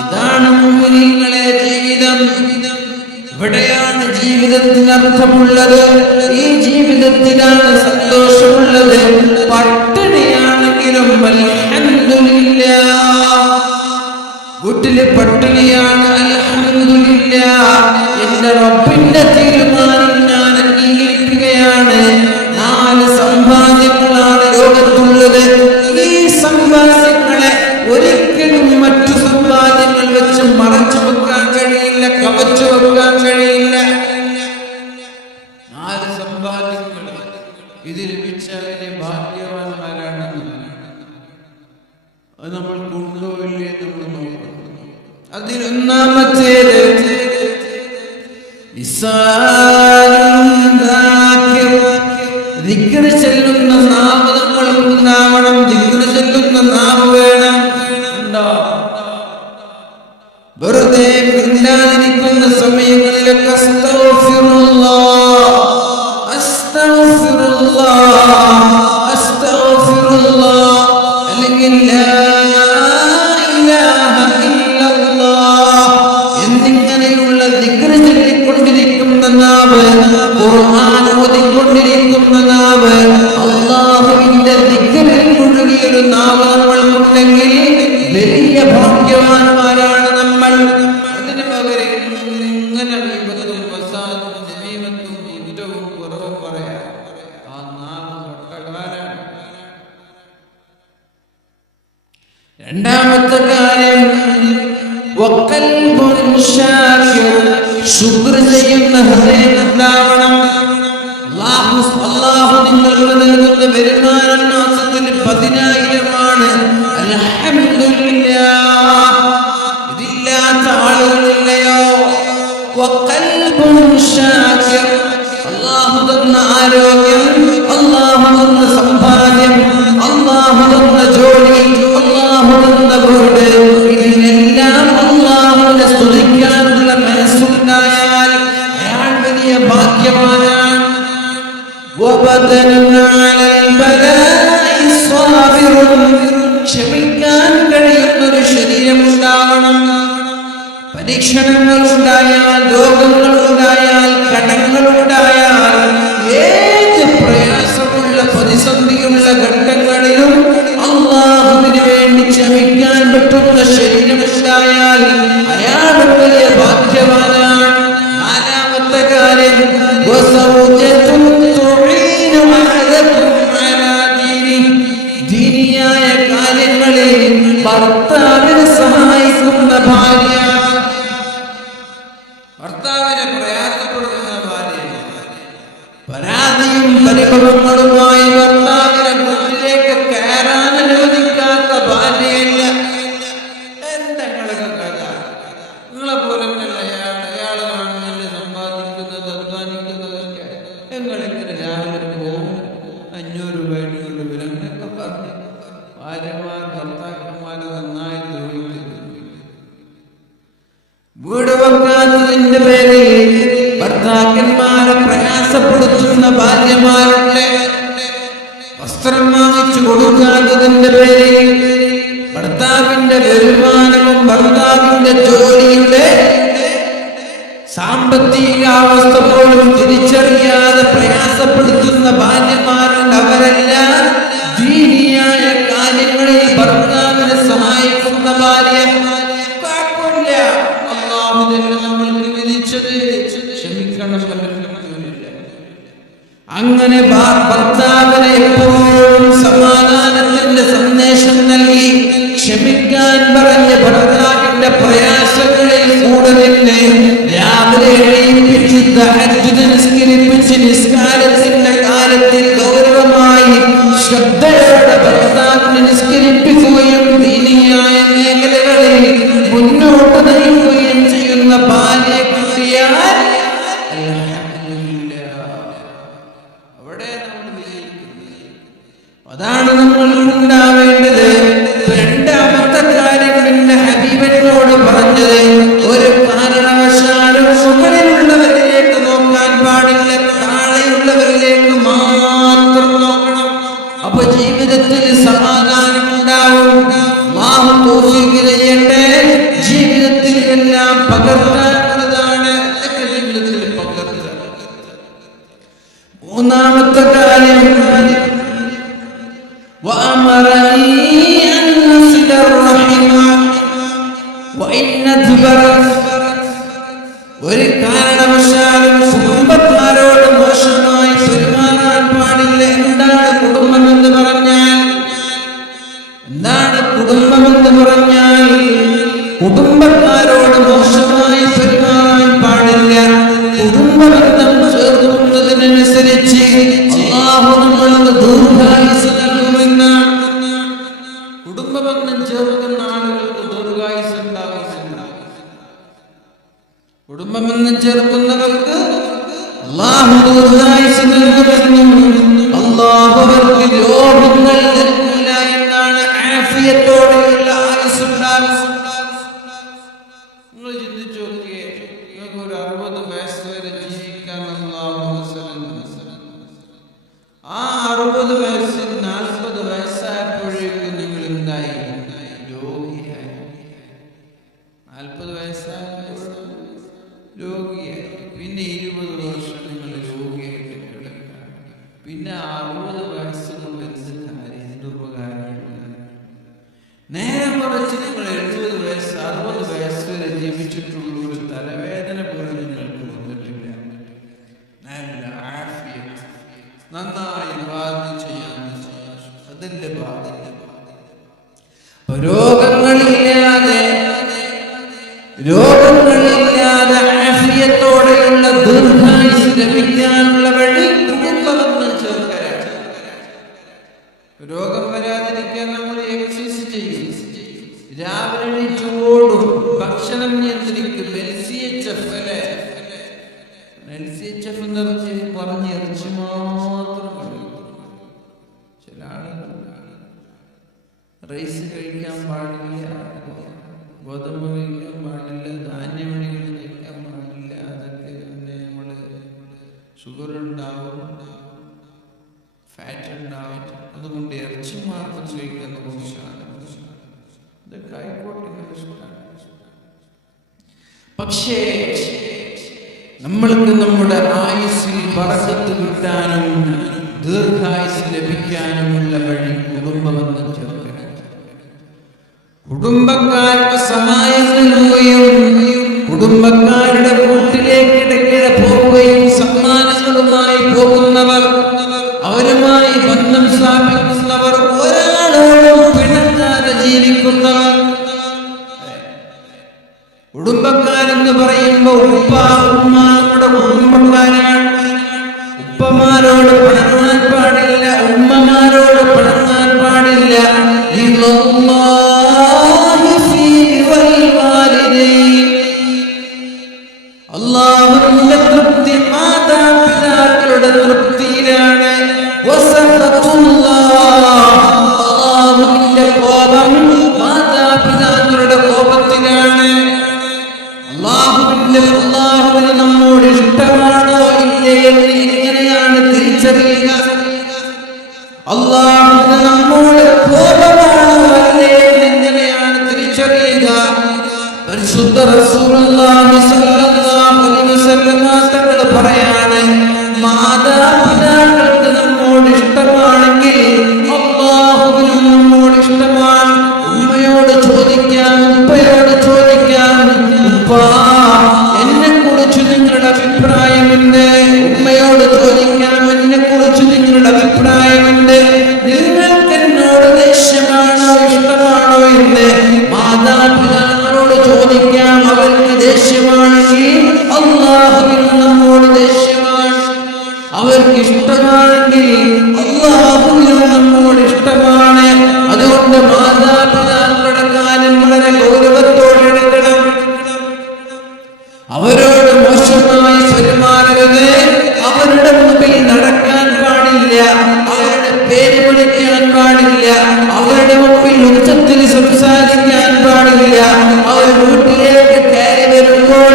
ഇതാണ് മുഅ്മിനീങ്ങളെ ജീവിതം. ഇവിടെയാണ് ജീവിതത്തിന് അർത്ഥമുള്ളത്, ഈ ജീവിതത്തിലാണ് സന്തോഷമുള്ളത്. പട്ടിണിയാണെങ്കിലും അൽഹംദുലില്ലാഹ്, വീട്ടില് പട്ടിണിയാണ് അൽഹംദുലില്ലാഹ്, എന്റെ റബ്ബിന്റെ തീരുമാനം ഞാൻ അംഗീകരിക്കുകയാണ്. 4 സമ്പാദ്യങ്ങളാണ് ലോകത്തുള്ളത്. ഈ സമ്പാദ്യങ്ങളെ ഒരിക്കലും മറ്റു സമ്പാദ്യങ്ങൾ വെച്ച് മറച്ചു വെക്കാൻ കഴിയില്ല, കവച്ചു വെക്കാൻ കഴിയില്ല. 4 സമ്പാദ്യങ്ങൾ ഇത് ലഭിച്ചവരെ ഭാഗ്യവാന്മാരാണെന്ന് അത് നമ്മൾ കൊണ്ടോ ഇല്ലേ നമ്മൾ നോക്കണം. അതിലൊന്നാമത്തേത് ദിക്ർ ചെല്ലുന്ന നാവ് നമ്മൾ ഉണ്ടാവണം. ദിക്ർ ചെല്ലുന്ന നാവ് വേണം. വെറുതെ മിണ്ടാതിരിക്കുന്ന സമയങ്ങളിലൊക്കെ അസ്തഗ്ഫിറുല്ലാഹ്, അസ്തഗ്ഫിറുല്ലാഹ്, അസ്തഗ്ഫിറുല്ലാഹ്, അല്ലെങ്കിൽ ലാ ഇലാഹ ഇല്ലല്ലാഹ് എന്നിങ്ങനെയുള്ള ദിക്ർ ചൊല്ലിക്കൊണ്ടിരിക്കുന്ന നാവ്, ഖുർആൻ ഓതിക്കൊണ്ടിരിക്കുന്ന നാവ്, അല്ലാഹുവിന്റെ ദിക്റിൽ മുഴുകിയൊരു നാവ് നമ്മൾക്കുണ്ടെങ്കിൽ വലിയ ഭാഗ്യവാന്മാരാണ് നമ്മൾ. അതിന് പകരം ഇങ്ങനെ വിപത്തും ഫസാദും നമീമത്തും കുറ്റവും കുറവും പറയാം. ആ നാവ് തൊട്ടകാരാണ്. രണ്ടാമത്തെ കാര്യം ശുക്ർ ചെയ്യുന്ന ഹൃദയം ഉണ്ടാവണം. അല്ലാഹു നിങ്ങൾക്ക് നൽകുന്ന വരുമാനം മാസത്തിൽ 10,000 അൽഹംദുലില്ലാഹ്. ഇതില്ലാത്ത ആളുകളില്ലയോ? അല്ലാഹു തന്ന ആരോഗ്യം, അല്ലാഹു തന്ന സമ്പാദ്യം, അല്ലാഹു തന്ന ജോലി, അല്ലാഹു തന്ന വീട്, ഇതിനെല്ലാം അല്ലാഹുവിനെ സ്തുതിക്കാനുള്ള മനസ്സുണ്ടായാൽ അയാൾ വലിയ ഭാഗ്യവാനാണ്. ക്ഷമിക്കാൻ കഴിയുന്ന ഒരു ശരീരം ഉണ്ടാവണം. പരീക്ഷണങ്ങൾ ഉണ്ടായാൽ, രോഗങ്ങൾ ഉണ്ടായാൽ, കടങ്ങൾ ഉണ്ടായാൽ, ഏത് പ്രയാസമുള്ള പ്രതിസന്ധിയുള്ള ഘട്ടങ്ങളിലും അല്ലാഹുവിന് വേണ്ടി ക്ഷമിക്കാൻ പറ്റുന്ന ശരീരം ഉണ്ടായാൽ അയാൾ വലിയ ഭാഗ്യവാനാണ്. നാലാമത്തെ കാര്യം ദീനിയായ കാര്യങ്ങളിൽ ഭർത്താവിനെ സഹായിക്കുന്ന ഭാര്യ, ഭർത്താവിനെ പ്രയാസപ്പെടുന്ന ഭാര്യ, പരാതിയും പരിഭവങ്ങളുമായി ഭർത്താവിനെ വീട്ടിലേക്ക് കയറാൻ അനുവദിക്കാത്ത ഭാര്യയില്ല. എന്തെങ്കിലൊക്കെ കഥ നിങ്ങളെ പോലെ അയാൾ കാണുന്നില്ല സമ്പാദിക്കുന്നത്, അധ്വാനിക്കുന്നതൊക്കെ. നിങ്ങളിങ്ങനെ രാവിലെ പോകും 500 രൂപ വിവരങ്ങളൊക്കെ പറഞ്ഞു ഭാര്യമാർ ഭർത്താക്കന്മാരെ നന്നായി വീട് വെക്കാത്തതിന്റെ പേരിൽ ഭർത്താക്കന്മാരെ പ്രയാസപ്പെടുത്തുന്ന ഭാര്യമാരുടെ വസ്ത്രം വാങ്ങിച്ചു കൊടുക്കാത്തതിന്റെ പേരിൽ ഭർത്താവിന്റെ വരുമാനവും ഭർത്താവിന്റെ ജോലിയുടെ സാമ്പത്തികാവസ്ഥ പോലും തിരിച്ചറിയാതെ പ്രയാസപ്പെടുത്തുന്ന ഭാര്യമാരുണ്ട്. അവരെല്ലാം ദീനിയായ കാര്യങ്ങളിൽ ഭർത്താവിനെ സഹായിക്കുന്ന ഭാര്യ. കുഴപ്പമില്ല, അല്ലാഹു തന്നെ നമ്മൾക്ക് വിധിച്ചത് ക്ഷമിക്കണം. അങ്ങനെ ഭർത്താവിനെ എപ്പോഴും സമാധാനത്തിന്റെ സന്ദേശം നൽകി ക്ഷമിക്കാൻ പറഞ്ഞ ഭർത്താവിന്റെ പ്രയാസങ്ങളിൽ കൂടെ നിന്ന് രാവിലെ എഴുന്നേൽപ്പിച്ച് തഹജ്ജുദ് നിസ്കരിപ്പിച്ച് നിസ്കാരത്തിന്റെ കാലത്തിൽ ഗൗരവമായി ശ്രദ്ധയോടെ ഭർത്താവിനെ നിസ്കരിപ്പിക്കുകയും ദീനിയായ മേഖലകളിൽ മുന്നോട്ട് നയിക്കുകയും ചെയ്യുന്ന ഭാര്യയെ കിട്ടിയാൽ അതാണ് നമ്മൾ ഉണ്ടാവേണ്ടത്. രണ്ടാമത്തെ കാര്യം എന്റെ ഹബീബിനോട് പറഞ്ഞത്, ഒരു കാരണവശാലും മുകളിലുള്ളവരിലേക്ക് നോക്കാൻ പാടില്ല, താഴെയുള്ളവരിലേക്ക് മാത്രം നോക്കണം. അപ്പൊ ജീവിതത്തിൽ സമാധാനം ഉണ്ടാവും. അല്ലാഹു തൗഫീഖ് ചെയ്യട്ടെ. ജീവിതത്തിൽ എല്ലാം പകർത്താനുള്ളതാണ്, ജീവിതത്തിൽ പകർത്താൻ. മൂന്നാമത്തെ കാര്യം ഒരു കാരണവശാലും കുടുംബക്കാരോട് മോശമായി പെരുമാറാൻ പാടില്ല. എന്താണ് കുടുംബമെന്ന് പറഞ്ഞാൽ? കുടുംബക്കാരോട് മോശമായി പെരുമാറാൻ പാടില്ല. കുടുംബബന്ധം ചേർക്കുന്നതിനനുസരിച്ച് അല്ലാഹു നമ്മൾക്ക് ദീർഘായുസ്സ് നൽകുമെന്നാണ്. കുടുംബബന്ധം ചേർക്കുന്ന ആളുകൾക്ക് ദീർഘായുസ്സ് ഉണ്ടാകുന്നില്ല. കുടുംബബന്ധം ചേർക്കുന്നവർക്ക് അല്ലാഹു ദീർഘായുസ്സ് നൽകുമെന്നും അല്ലാഹു അവർക്ക് രോഗങ്ങൾ നൽകില്ല എന്നാണ്. ആഫിയത്തോടെയുള്ള ആയുസ്സ് ഉണ്ടാകും. നിങ്ങൾ ചിന്തിച്ചു നോക്കിയേ, നിങ്ങൾക്ക് ഒരു 60 വയസ്സ് വരെ ജീവിക്കാൻ അല്ലാഹു ആ 60 വയസ്സിൽ 40 വയസ്സായപ്പോഴേക്കും നിങ്ങൾ എന്തായി? രോഗിയായി. 40 വയസ്സായപ്പോൾ രോഗിയായി. പിന്നെ 20 വർഷം നിങ്ങൾ രോഗിയായിട്ട് കിടക്കുക. പിന്നെ 60 വയസ്സ് കൊണ്ട് എന്ത് ഉപകാരമില്ല. നേരെ മറിച്ച് നിങ്ങൾ 70 വയസ്സ് 60 വയസ്സ് വരെ ജീവിച്ചിട്ടുള്ള ഒരു തലവേദന പോലും നിങ്ങൾക്ക് വന്നിട്ടില്ല. നല്ല ആഫിയത്ത്, നന്നായി ഇബാദത്ത് ചെയ്യാൻ അതിന്റെ ഭാഗം. രോഗങ്ങളില്ലാതെ ആഫിയത്തോടെയുള്ള ദീർഘായുസ്സ് ലഭിക്കാനുള്ള വഴി കുടുംബബന്ധം ചേർക്കലാണ്. രോഗം വരാതിരിക്കാൻ നമ്മൾ എക്സസൈസ് ചെയ്യും, രാവിലെ എണീറ്റ് ഓടും, ഭക്ഷണം നിയന്ത്രിക്കും. LCHF അല്ലേ? LCHF പറഞ്ഞ് ഇറച്ചി മാത്രം കഴിക്കും. ചില ആളുകൾ റൈസ് കഴിക്കാൻ പാടില്ല, ഗോതമ്പ് കഴിക്കാൻ പാടില്ല, ധാന്യമണികൾ കഴിക്കാൻ പാടില്ല. അതൊക്കെ പിന്നെ നമ്മള് ഷുഗർ ഉണ്ടാവും, ഫാറ്റ് ഉണ്ടാവും. അതുകൊണ്ട് ഇറച്ചി മാത്രം കഴിക്കുന്ന മോശമാണ്. ഇതൊക്കെ ആയിക്കോട്ടെ, പക്ഷേ നമ്മൾക്ക് നമ്മുടെ ആയുസ്സിൽ ബറക്കത്ത് കിട്ടാനും ദീർഘായുസ് ലഭിക്കാനുമുള്ള വഴി കുടുംബബന്ധം ചേർക്കണം. കുടുംബക്കാർക്ക് സഹായം നൽകുകയും കുടുംബക്കാരുടെ വീട്ടിലേക്ക് ഇടയ്ക്കിടെ പോവുകയും സമ്മാനങ്ങളുമായി പോകുന്നവർ, അവരുമായി ബന്ധം സ്ഥാപിക്കുന്നവർ, ഒരാളോടും പിണങ്ങാതെ ജീവിക്കുന്നവർ. കുടുംബക്കാരെന്ന് പറയുമ്പോൾ ഉപ്പ ഉമ്മ നമ്മുടെ കുടുംബക്കാരാണ്. ഉപ്പമാരോട് പിണങ്ങാൻ പാടില്ല, ഉമ്മമാരോട് പിണങ്ങാൻ പാടില്ല. അല്ലാഹുവിന്റെ തൃപ്തി മാതാപിതാക്കളുടെ തൃപ്തിയിലാണ്. അല്ലാഹുവിന്റെ കോപം മാതാപിതാക്കളുടെ കോപത്തിലാണ്. അല്ലാഹുവിന് നമ്മോട് ഇഷ്ടമാണോ ഇല്ലേ എന്ന് എങ്ങനെയാണ് തിരിച്ചറിയുക? അല്ലാഹുവിന് നമ്മോട് കോപമാണോ അല്ലേ എന്ന് എങ്ങനെയാണ് തിരിച്ചറിയുക? പരിശുദ്ധ റസൂലുള്ളാഹി സ്വല്ലല്ലാഹു അലൈഹി അവർക്ക് ഇഷ്ടമാണെങ്കിൽ അല്ലാഹുവിനും നമ്മോട് ഇഷ്ടമാണ്. അതുകൊണ്ട് മാതാപിതാക്കളുടെ കാര്യം വളരെ ഗൗരവത്തോടെ എടുക്കണം. അവരോട് മോശമായി പെരുമാറരുത്. അവരുടെ മുമ്പിൽ നടക്കാൻ പാടില്ല. അവരുടെ പേര് വിളിക്കാൻ പാടില്ല. അവരുടെ മുമ്പിൽ ഉച്ചത്തിൽ സംസാരിക്കാൻ പാടില്ല. അവർ വീട്ടിലേക്ക് കയറി വരുമ്പോൾ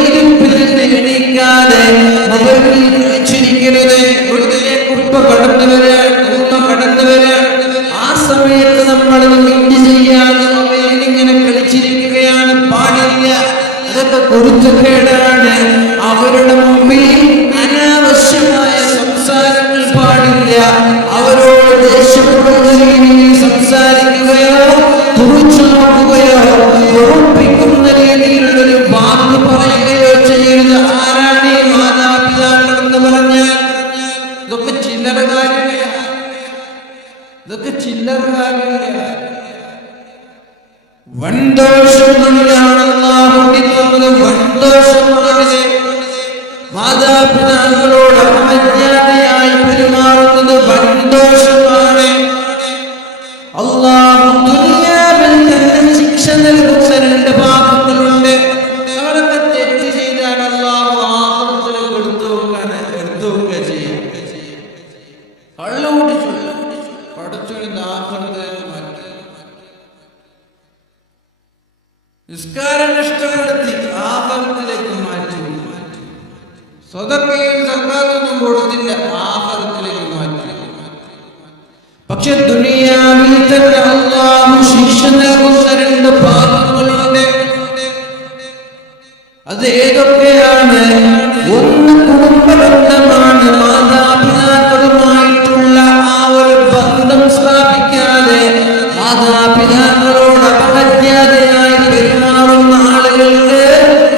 ഇരുപ്പിൽ നിന്ന് എണീക്കാതെ മൊബൈലിൽ കളിച്ചിരിക്കരുത്. വീട്ടിലേക്ക് ഉപ്പ കടന്നു വരാൻ, ഉമ്മ കടന്നു വരാൻ, ആ സമയത്ത് നമ്മളത് മിന്റ് ചെയ്യാതെ മൊബൈലിൽ ഇങ്ങനെ കളിച്ചിരിക്കുകയാണ് പാടില്ല. അതൊക്കെ കുരുത്തക്കേടാണ്. അവരുടെ മുമ്പിൽ അനാവശ്യമായ സംസാരങ്ങൾ പാടില്ല. അവരോട് ദേഷ്യപ്പെടുന്ന രീതിയിൽ സംസാരിക്കുകയോ തുറച്ചു നോക്കുകയോ ഉറപ്പിക്കുന്ന രീതിയിലുള്ളൊരു വാക്ക് പറയുകയോ ചെയ്യരുത്. ആരാണ് ഈ മാതാപിതാക്കൾ എന്ന് പറഞ്ഞാൽ? ഇതൊക്കെ ചില്ലറ കാര്യമില്ല. ഇതൊക്കെ ചില്ലറ കാര്യമില്ല. വൻദോഷങ്ങളാണ് അല്ലാഹു വിധിക്കുന്നത്. വൻദോഷമാണ് മാതാപിതാക്കളോട് അമര്യാദയായി പെരുമാറുന്നത്. വൻദോഷമാണ്. അല്ലാഹു ദുനിയാവിൽ തന്നെ ശിക്ഷ നൽകുന്ന രണ്ട് ഭാഗങ്ങളുണ്ട്. അവരൊക്കെ തെറ്റ് ചെയ്താൽ അല്ലാഹു ആഖിറത്തിൽ എടുത്തു വെക്കുക ചെയ്യും. കള്ളുകുടിച്ചു പഠിച്ചെടുത്ത് ആഖിറത്തിലേക്ക് മാറ്റി. നിസ്കാരം നഷ്ടപ്പെടുത്തി ആഖിറത്തിലേക്ക് മാറ്റി. സ്വതക്കയും സക്കാത്തൊന്നും കൊടുത്തില്ല, ആഖിറത്തിലേക്ക് മാറ്റി. പക്ഷെ ദുനിയാവിൽ തന്നെ അല്ലാഹു ശിക്ഷ നൽകുന്ന രണ്ട് ഭാഗങ്ങളുണ്ട്. അത് ഏതൊക്കെയാണ്? ഒന്ന് കുടുംബബന്ധമാണ്. മാതാപിതാക്കളുമായിട്ടുള്ള ആ ഒരു ബന്ധം സ്ഥാപിക്കാതെ മാതാപിതാക്കളോട് അപമര്യാദയായി പെരുമാറുന്ന ആളുകൾക്ക്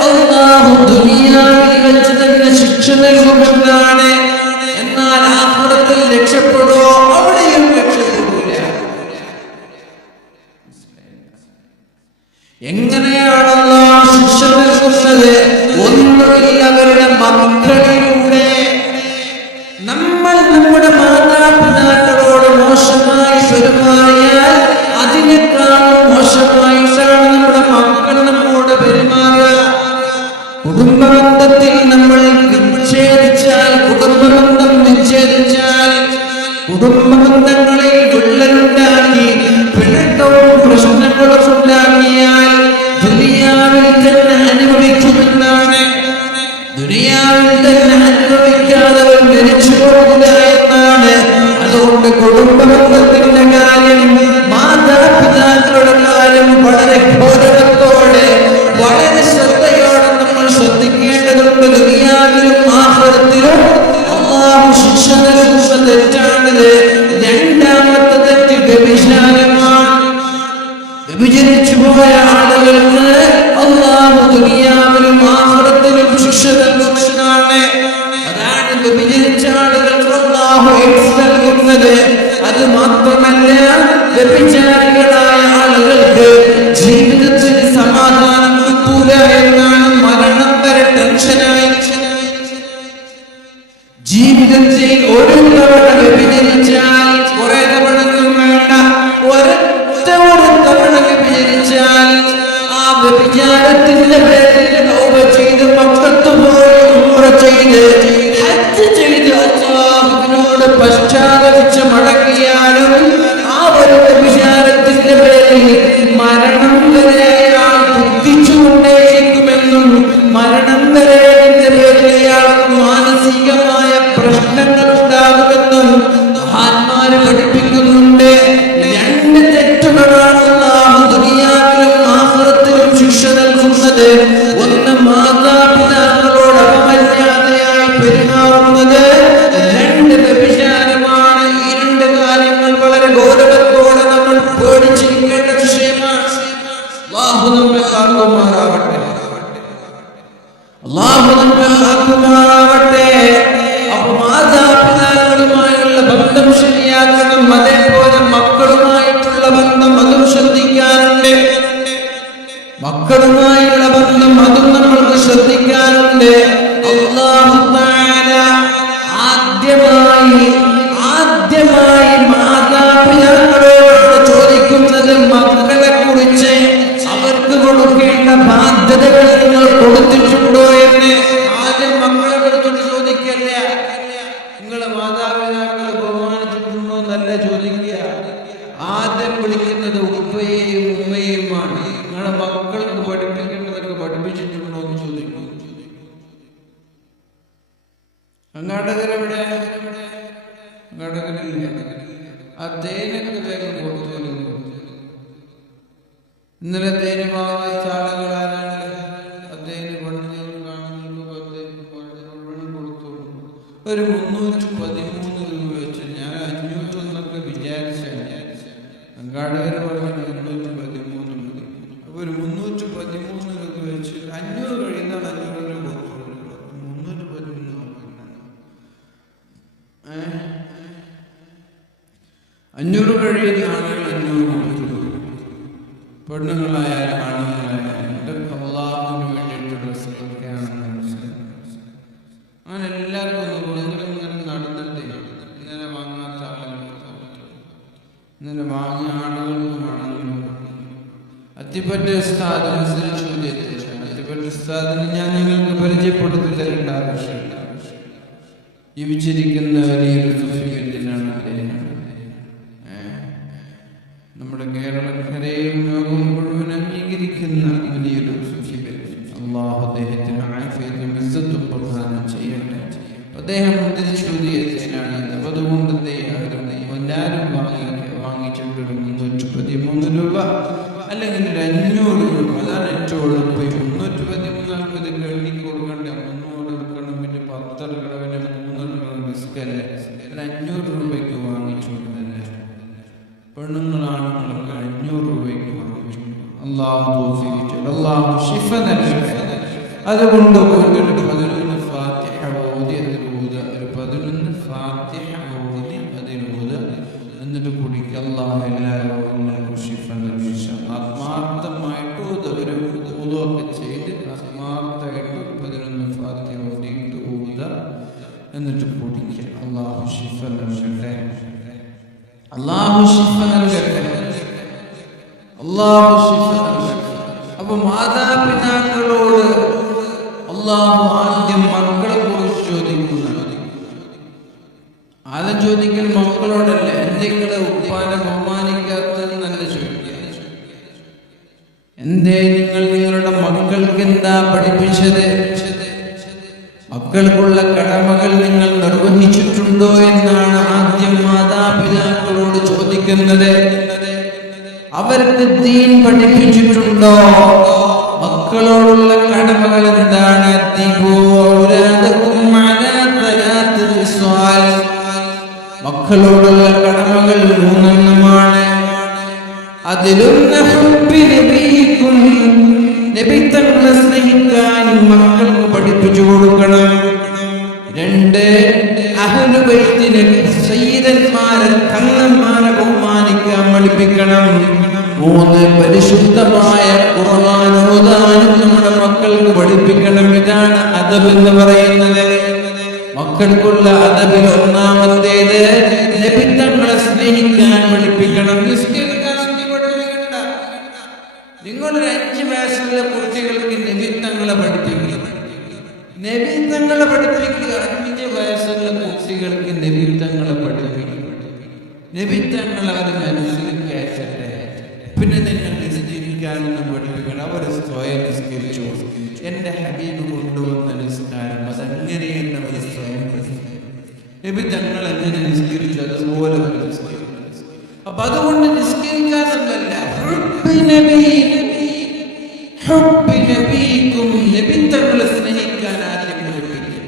അല്ലാഹു ദുനിയാവിൽ വെച്ച് തന്നെ ശിക്ഷ നൽകുമെന്നാണ്. എന്നാൽ ആഖിറത്തിൽ രക്ഷപ്പെടുമോ? അവിടെയും രക്ഷപ്പെടില്ല. എങ്ങനെയാണ് അല്ലാഹു ശിക്ഷ നൽകുന്നത്? ഒന്നുകിൽ അവരുടെ മക്കളിലൂടെ. നമ്മൾ നമ്മുടെ മാതാപിതാക്കളോട് മോശമായി പെരുമാറിയാൽ അതിനേക്കാളും മോശമായിട്ടാണ് നമ്മുടെ മക്കൾ നമ്മോട് പെരുമാറുക. കുടുംബബന്ധത്തിൽ നമ്മൾ വിച്ഛേദിച്ചാൽ, കുടുംബബന്ധം വിച്ഛേദിച്ചാൽ, കുടുംബബന്ധങ്ങളിൽ വിള്ളലുണ്ടാക്കി പിണക്കവും പ്രശ്നങ്ങളും ഉണ്ടാക്കിയാൽ ദുനിയാവിൽ തന്നെ അനുഭവിക്കുമെന്നാണ്. ദുനിയാവിൽ തന്നെ അനുഭവിക്കാതെ മരിച്ചു പോകില്ല എന്നാണ്. അതുകൊണ്ട് കുടുംബബന്ധത്തിന്റെ കാര്യം, മാതാപിതാക്കളുടെ കാര്യം വളരെ ഗൗരവത്തോടെ വളരെ ശ്രദ്ധയോടെ നമ്മൾ ശ്രദ്ധിക്കേണ്ടതുണ്ട്. ദുനിയാവിലും ആഖിറത്തിലും അല്ലാഹു ശിക്ഷ നൽകുന്ന തെറ്റാണിത്. രണ്ടാമത്തെ തെറ്റ് വ്യഭിചാരമാണ്. വ്യഭിചരിച്ചു പോയ ആളുകൾക്ക് അല്ലാഹു ദുനിയാവിലും ആഖിറത്തിലും ശിക്ഷ നൽകുന്നതാണ്. അതാണ് വ്യഭിചരിച്ച ആളുകൾക്ക് അല്ലാഹു ശിക്ഷ നൽകുന്നത്. അത് മാത്രമല്ല, വ്യഭിചാരികളായ ആളുകൾക്ക് ജീവിതത്തിൽ സമാധാനം കിട്ടൂല എന്നാണ്. മരണം വരെ ടെൻഷനായി. ജീവിതത്തിൽ ഒരു തവണ വ്യഭിചരിച്ചാൽ കുറെ തവണയൊന്നും വേണ്ട, ഒരൊറ്റ ഒരു തവണ വ്യഭിചരിച്ചാൽ ആ വ്യഭിചാരത്തിന്റെ പേരിൽ തൗബ ചെയ്ത് മക്കത്ത് പോയി ഉംറ ചെയ്ത് ഹജ്ജ് ചെയ്ത് അല്ലാഹുവിനോട് പശ്ചാത്തപിച്ച് മടങ്ങിയാലും ആ ഒരു വ്യഭിചാരത്തിന്റെ പേരിൽ മരണം വരെ അയാൾ ബുദ്ധിച്ചുകൊണ്ടേയിരിക്കുമെന്നും മരണം വരെ അതിന്റെ പേരിൽ അയാൾക്ക് മാനസികമായ പ്രശ്നങ്ങൾ ഉണ്ടാകുമെന്നും മഹാന്മാര് പഠിപ്പിക്കുന്നുണ്ട്. രണ്ട് തെറ്റുകളാണ് അല്ലാഹു ദുനിയാവിലും ആഖിറത്തിലും ശിക്ഷ നൽകുന്നത്. ഒന്ന് മാതാപിതാക്കളോട് അപമര്യാദയായി പെരുമാറുന്നത്, രണ്ട് വ്യഭിചാരമാണ്. ഈ രണ്ട് കാര്യങ്ങൾ വളരെ ഗൗരവത്തോടെ നമ്മൾ പേടിച്ചിരിക്കേണ്ട വിഷയമാണ്. അല്ലാഹു നമ്മെ കാക്കുമാറാവട്ടെ. അല്ലാഹു നമ്മെ കാക്കുമാറാവട്ടെ. അപ്പോൾ മാതാപിതാക്കൾ ആദ്യമായി മാതാപിതാക്കളോട് ചോദിക്കുന്നത് മക്കളെ കുറിച്ച് അവർക്ക് കൊടുക്കേണ്ട ബാധ്യതകൾ നിങ്ങൾ കൊടുത്തിട്ടുണ്ടോ എന്ന് ആദ്യം മക്കളെ കുറിച്ചോട് ചോദിക്കല്ല. നിങ്ങളെ മാതാപിതാക്കളെ ബഹുമാനിച്ചിട്ടുണ്ടോ എന്നല്ല ചോദിക്കുക. ആദ്യം വിളിക്കുന്നത് ഉപ്പയെയും ഉമ്മയെയുമാണ്. നിങ്ങളെ മക്കൾക്ക് പഠിപ്പിക്കേണ്ടതൊക്കെ പഠിപ്പിച്ചിട്ടുണ്ടോ എന്ന് ചോദിക്കും. കർണാടകരെവിടെ? കർണാടകരില്ല. ആ തേനൊക്കെ വേഗം കൊടുത്തു. ഇന്നലെ തേന് വാങ്ങിച്ച ആളുകളാരാണ്? അദ്ദേഹം കൊടുത്തു. ഒരു 313 രൂപ വെച്ച് ഞാൻ 500 എന്നൊക്കെ വിചാരിച്ചാണ്. കർണാടകർ പറഞ്ഞ 313 മതി. അപ്പൊ ഒരു 313 രൂപ വെച്ച് 500 കഴിയുന്നതാണ് 500 500 കഴിയുന്ന ആളുകൾ 500 കൊടുത്തു. പെണ്ണുങ്ങളായ ആണുങ്ങളായ അള്ളാഹുവിന് വേണ്ടിയിട്ടുള്ള സ്വതൊക്കെയാണെന്ന് മനസ്സിലാക്കി. അങ്ങനെ എല്ലാവർക്കും ഇങ്ങനെ നടന്നിട്ട് ഇന്നലെ വാങ്ങാത്ത ആളുകൾക്ക്, ഇന്നലെ വാങ്ങിയ ആളുകൾക്കുമാണെങ്കിലും അത്തിപ്പറ്റ ഉസ്താദിനെ അത്തിപ്പറ്റ ഉസ്താദിനെ ഞാൻ നിങ്ങൾക്ക് പരിചയപ്പെടുത്തി തരേണ്ട ആവശ്യമില്ല. ജീവിച്ചിരിക്കുന്ന വലിയൊരു സുഫിയത്തിനാണ് അദ്ദേഹം. നമ്മുടെ കേരളക്കരയും ലോകം മുഴുവൻ അംഗീകരിക്കുന്ന വലിയൊരു സുഫിയൻ. അള്ളാഹു അദ്ദേഹത്തിന് ആഫിയത്തും ഇസ്സത്തും പ്രദാനം ചെയ്യട്ടെ. അദ്ദേഹം തിരിച്ചുതിയാണ്. അതുകൊണ്ട് എല്ലാവരും വാങ്ങിച്ചിട്ടൊരു 313 രൂപ അല്ലെങ്കിൽ ഒരു 500 രൂപ. അതാണ് ഏറ്റവും എളുപ്പം. 313 എണ്ണി കൊടുക്കണ്ടേ? 300 എടുക്കണം, പിന്നെ 10 എടുക്കണം, പിന്നെ 3 എടുക്കണം. റിസ്ക് അല്ലേ? 500 രൂപയ്ക്ക് വാങ്ങിച്ചു. പെണ്ണുങ്ങളാണ് 500 രൂപയ്ക്ക് വാങ്ങിച്ചു. അള്ളാഹു അള്ളാഹു ശിഫ നൽകട്ടെ. അതുകൊണ്ട് 11 ഫാത്തിഹ ഓതി അതിലൂത, ഒരു 11 ഫാത്തിഹ ഓതി അതിലൂത എന്നിട്ട് കുടിക്കുക. അള്ളാഹു എല്ലാ രോഗങ്ങൾക്കും ശിഫ നൽകി. ആത്മാർത്ഥമായിട്ട് ഒരു ഊതൊക്കെ ചെയ്ത് ആത്മാർത്ഥമായിട്ട് 11 ഫാത്തിഹ ഓതിയിട്ട് ഊത എന്നിട്ട് കുടിക്കുക. അള്ളാഹു ശിഫ നൽകട്ടെ. അള്ളാഹു ശിഫ നൽകട്ടെ. അള്ളാഹു ശിഫ നൽകട്ടെ. അപ്പൊ മാതാപിതാക്കളോട് അള്ളാഹു ആദ്യം മക്കളെ കുറിച്ച് ചോദിക്കുന്നത്. ആദ്യം ചോദിക്കൽ മക്കളോടല്ല. എന്തെങ്കിലും ഉപ്പാനെ ബഹുമാനിക്കാത്തതെന്നല്ല ചോദിക്കുക. എന്തേ നിങ്ങൾ നിങ്ങളുടെ മക്കൾക്ക് എന്താ പഠിപ്പിച്ചത്? മക്കൾക്കുള്ള കടമകൾ നിങ്ങൾ നിർവഹിച്ചിട്ടുണ്ടോ എന്നാണ് ആദ്യം മാതാപിതാക്കളോട് ചോദിക്കുന്നത്. അവർക്ക് ദീൻ പഠിപ്പിച്ചിട്ടുണ്ടോ? മക്കളോടുള്ള കടമകൾ എന്താണ്? മക്കളോടുള്ള കടമകൾ 3 അതിലൊന്ന് നബി തങ്ങളെ സ്നേഹിക്കാൻ മക്കൾക്ക് പഠിപ്പിച്ചു കൊടുക്കണം. 2 അഹ്ലു ബൈത്തിനെ സയ്യിദന്മാരെ തങ്ങന്മാരെ ബഹുമാനിക്കാൻ പഠിപ്പിക്കണം. 3 പരിശുദ്ധമായ ഖുർആൻ ഓതാനും നമ്മുടെ മക്കൾക്ക് പഠിപ്പിക്കണം. ഇതാണ് അദബ് എന്ന് പറയുന്നത്. മക്കൾക്കുള്ള അദബിൽ ഒന്നാമത്തേത് നബി തങ്ങളെ സ്നേഹിക്കാൻ പഠിപ്പിക്കണം. നിങ്ങളൊരു 5 വയസ്സുള്ള കുട്ടികൾക്ക് നബി തങ്ങളെ പഠിപ്പിക്കുക. നബി തങ്ങളെ പഠിപ്പിക്കുക. 5 വയസ്സുള്ള കുട്ടികൾക്ക് നബി തങ്ങളെ പഠിപ്പിക്കുക. നബി തങ്ങൾ അവർ മനസ്സിൽ കയറ്റട്ടെ. പിന്നെ നിങ്ങൾ നിസ്കരിക്കാനൊന്നും പഠിപ്പിക്കണം. അവർ സ്വയം നിസ്കരിച്ചു. എന്റെ ഹബീബ് കൊണ്ടുവന്ന നിസ്കാരം അതങ്ങനെയെന്ന് അവർ സ്വയം പഠിപ്പിക്കും. നബി തങ്ങൾ എങ്ങനെ നിസ്കരിച്ചു അതുപോലെ നിസ്കരിക്കും. അപ്പൊ അതുകൊണ്ട് നിസ്കരിക്കാനൊന്നല്ല, നബി തങ്ങളെ സ്നേഹിക്കാൻ ആദ്യം പഠിപ്പിക്കും.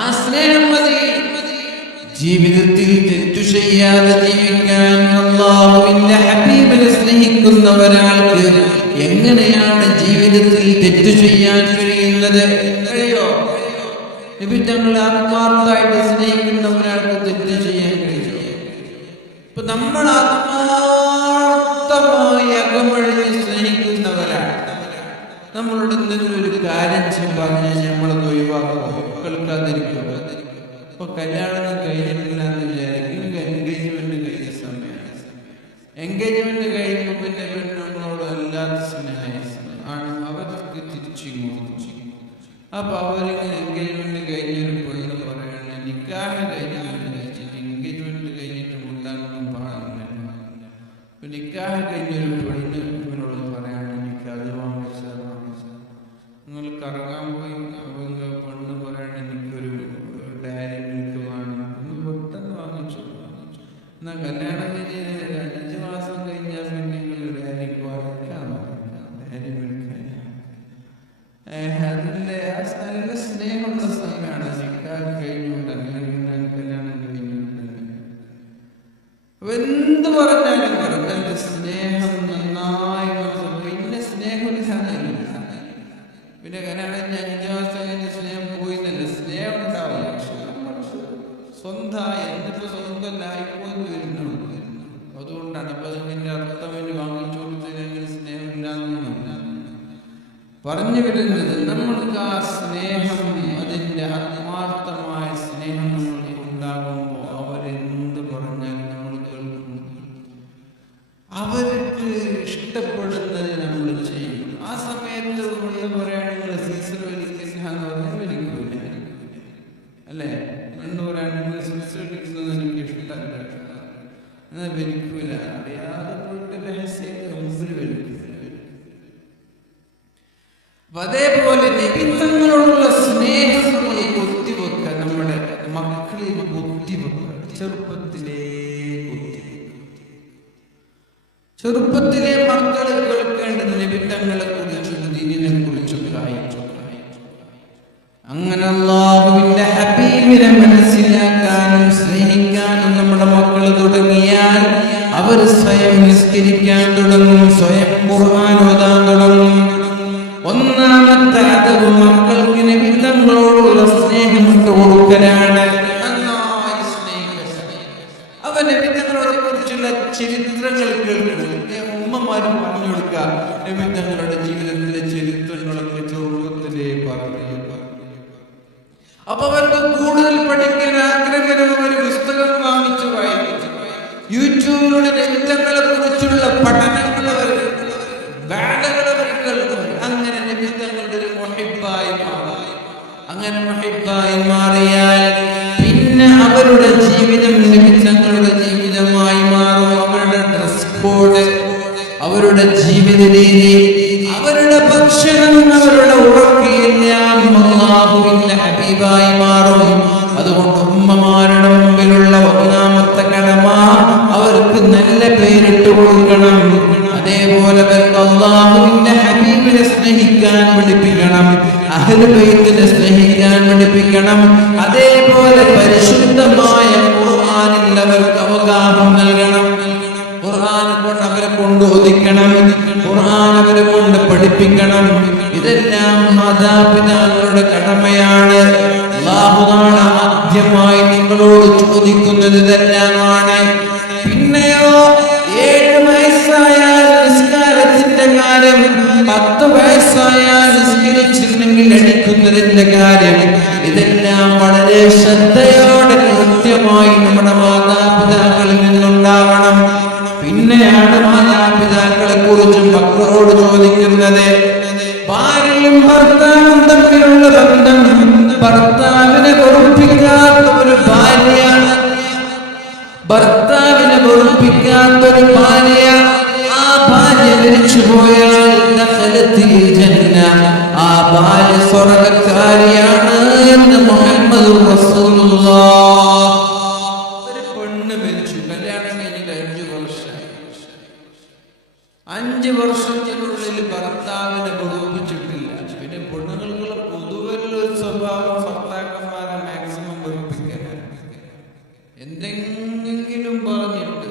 ആ സ്നേഹം മതി ജീവിതത്തിൽ തെറ്റു ചെയ്യാതെ ജീവിക്കാൻ. അല്ലാഹുവിന്റെ ഹബീബിനെ സ്നേഹിക്കുന്ന ഒരാൾക്ക് എങ്ങനെയാണ് ജീവിതത്തിൽ തെറ്റു ചെയ്യാൻ കഴിയുന്നത്? കഴിയോ? നബി തങ്ങളെ ആത്മാർത്ഥമായിട്ട് സ്നേഹിക്കുന്ന ഒരാൾക്ക് തെറ്റ് ചെയ്യാൻ കഴിയും. ഇപ്പൊ നമ്മൾ ആത്മാർത്ഥമായി അകമഴിഞ്ഞ് സ്നേഹിക്കുന്നവരാണ്. നമ്മളോട് എന്തെങ്കിലും ഒരു കാര്യം പറഞ്ഞാൽ നമ്മളത് ഒഴിവാക്കുക, കേൾക്കാതിരിക്കുക. ഇപ്പൊ കല്യാണം കഴിഞ്ഞിട്ടില്ല എന്ന് വിചാരിക്കും. എൻഗേജ്മെന്റ് കഴിഞ്ഞ സമയമാണ്. എൻഗേജ്മെന്റ് കഴിയുമ്പോൾ പിന്നെ പെണ്ണുങ്ങളോട് അല്ലാത്ത സ്നേഹമാണ് അവർക്ക് തിരിച്ചിങ്ങോട്ട്. അപ്പൊ അവരിങ്ങനെ എൻഗേജ്മെന്റ് കഴിഞ്ഞൊരു പെണ്ണ് പറയണ നിക്കാഹ് കഴിച്ചിട്ട് എൻഗേജ്മെന്റ് കഴിഞ്ഞിട്ട് മുണ്ടാനൊന്നും പാടില്ല. നിക്കാഹ് കഴിഞ്ഞൊരു പെണ്ണ് ഇവനോട് പറയാണ് എനിക്ക് അത് വാങ്ങിച്ചാൽ നിങ്ങൾ കറങ്ങാൻ പോയി. പെണ്ണ് പറയണ എനിക്കൊരു ഡയറി മിൽക്ക് വേണം. പെട്ടെന്ന് വാങ്ങിച്ചു. എന്നാ കല്യാണം കഴിഞ്ഞ് 5 മാസം കഴിഞ്ഞാൽ പിന്നെ നിങ്ങൾ ഡയറി വാങ്ങിക്കാം. ഡയറി മിൽക്ക് അതിന്റെ നല്ല സ്നേഹമുള്ള സമയമാണ്. നിക്കാഹ് കഴിഞ്ഞുകൊണ്ട് അങ്ങനെ കല്യാണം കഴിഞ്ഞുകൊണ്ട് എന്ത് പറഞ്ഞാലും തന്റെ സ്നേഹം നന്നായി പിന്നെ സ്നേഹമില്ല. പിന്നെ കല്യാണം 5 മാസം കഴിഞ്ഞ സ്നേഹം പോയിന്നല്ല, സ്നേഹം ഉണ്ടാവും. സ്വന്തമായി എന്നിട്ട് സ്വന്തമല്ലായിപ്പോന്ന് വരുന്നുള്ളൂ. അതുകൊണ്ടാണ് അപ്പൊ അതിന്റെ അർത്ഥം വാങ്ങിച്ചു കൊടുത്തതിനെങ്കിൽ സ്നേഹമില്ലാന്ന് പറഞ്ഞു വരുന്നത്. നമ്മൾക്ക് ആ സ്നേഹം, അതിന്റെ ആത്മാർത്ഥമായ സ്നേഹം നമ്മൾക്ക് ഉണ്ടാകുമ്പോൾ അവരെന്ത് പറഞ്ഞാലും നമ്മൾ കേൾക്കും. അവർക്ക് ഇഷ്ടപ്പെടുന്നത് നമ്മൾ ചെയ്യും. ആ സമയത്ത് പറയുകയാണെങ്കിൽ സീസർ വലിക്കില്ല എന്ന് പറഞ്ഞാൽ വലിക്കൂല അല്ലേ? എന്ന് പറയുകയാണെങ്കിൽ സീസർ വലിക്കുന്നത് എനിക്ക് ഇഷ്ടമല്ല എന്നാൽ വലിക്കൂല. അറിയാതെ പോയിട്ട് രഹസ്യത്തെ മുമ്പിൽ വലിക്കൂല. അതേപോലെ നിബിധങ്ങളോടുള്ള സ്നേഹം ബുദ്ധിവെക്കുക. നമ്മുടെ മക്കളിൽ ബുദ്ധിവെക്കുക. ചെറുപ്പത്തിലെ മക്കൾ കേൾക്കേണ്ടത് നിബിധങ്ങളെ കുറിച്ചും ദീനിനെ കുറിച്ചും അങ്ങനെ അല്ലാഹുവിന്റെ ഹബീബിനെ മനസ്സിലാക്കാനും സ്നേഹിക്കാനും നമ്മുടെ മക്കൾ തുടങ്ങിയാൽ അവർ സ്വയം നിസ്കരിക്കാൻ തുടങ്ങും, സ്വയം ഖുർആൻ ഓതാൻ തുടങ്ങും. ഒന്നാമത്തെ അതവ് മക്കൾക്ക് നിബിധങ്ങളോടുള്ള സ്നേഹം കൊടുക്കലാണ്. അവ നിബിധങ്ങളോടെ കുറിച്ചുള്ള ചരിത്രങ്ങൾ കേൾക്കുന്നത് ഉമ്മമാരും പറഞ്ഞു കൊടുക്കുക. നിബിധങ്ങളുടെ ജീവിതത്തിലെ ചരിത്രങ്ങളൊക്കെ ചെറുപ്പത്തിലേ പറഞ്ഞു. അപ്പൊ അവർക്ക് കൂടുതൽ പഠിക്കാൻ ആഗ്രഹകരമായ ഒരു പുസ്തകം വാങ്ങിച്ചു വായിച്ചു. യൂട്യൂബിലൂടെ നിബിധങ്ങളെ കുറിച്ചുള്ള പഠനങ്ങൾ അവർ അങ്ങനെ നിബിധങ്ങളുടെ ഒരു മുഹിബ്ബായി മാറി. അങ്ങനെ മുഹിബ്ബായി മാറിയാൽ പിന്നെ അവരുടെ ജീവിതം നിബിധങ്ങളുടെ ജീവിതമായി മാറും. അവരുടെ ഡ്രസ് കോഡ്, അവരുടെ ജീവിത രീതി, അവരുടെ ഭക്ഷണം, അവരുടെ ഉറക്കെല്ലാം അല്ലാഹുവിന്റെ ഹബീബായി മാറും. അതുകൊണ്ട് ഉമ്മമാരുടെ മുമ്പിലുള്ള ഒന്നാമത്തെ കടമ അവർക്ക് നല്ല പേരിട്ട് കൊടുക്കണം. അതേപോലെ അല്ലാഹുവിന്റെ ഹബീബിനെ സ്നേഹിക്കാൻ പഠിപ്പിക്കണം, അഹ്ലു ബൈത്തിനെ സ്നേഹിക്കാൻ പഠിപ്പിക്കണം. അതേപോലെ പരിശുദ്ധമായ ഖുർആനിൽ അവർക്ക് അവഗാഹം നൽകണം. ഖുർആൻ കൊണ്ട് അവരെ കൊണ്ട് ഓദിക്കണം, ഖുർആൻ അവരെ കൊണ്ട് പഠിപ്പിക്കണം. ഇതെല്ലാം മാതാപിതാക്കളുടെ കടമയാണ്. അല്ലാഹു ആദ്യമായി നിങ്ങളോട് ചോദിക്കുന്നത് ഇതെല്ലാമാണ്. പിന്നെയോ 7 വയസ്സായാൽ നിസ്കാരത്തിന്റെ കാര്യം, 10 വയസ്സായാൽ നിസ്കരിച്ചില്ലെങ്കിൽ അടിക്കുന്നതിന്റെ കാര്യം, ഇതെല്ലാം വളരെ ശ്രദ്ധയോടെ കൃത്യമായി നമ്മുടെ മാതാപിതാക്കളിൽ നിന്നുണ്ടാവണം. പിന്നെയാണ് മാതാപിതാക്കളെ കുറിച്ചും മക്കളോട് ചോദിക്കുന്നത്. ഭാര്യയും ഭർത്താവും തമ്മിലുള്ള ബന്ധം, ഭർത്താവിനെ വെറുപ്പിക്കാത്ത ഒരു ഭാര്യ, ഭർത്താവിനെ വെറുപ്പിക്കാത്തൊരു ഭാര്യ, ആ ഭാര്യ മരിച്ചുപോയാൽ ആ ഭാര്യ സ്വർഗ്ഗക്കാരിയാണ് എന്ന് മുഹമ്മദ് റസൂലുള്ളാഹ്. ഒരു പെണ്ണ് മരിച്ചു, കല്യാണം കഴിഞ്ഞിട്ട് 5 വർഷമായി. 5 വർഷത്തിനുള്ളിൽ ഭർത്താവിനെ വെറുപ്പിച്ചിട്ടില്ല. പിന്നെ പെണ്ണുങ്ങൾക്കുള്ള പൊതുവെയുള്ള ഒരു സ്വഭാവം ഭർത്താക്കന്മാരെ മാക്സിമം വെറുപ്പിക്കാൻ. എന്തെങ്കിലും പറഞ്ഞിട്ട്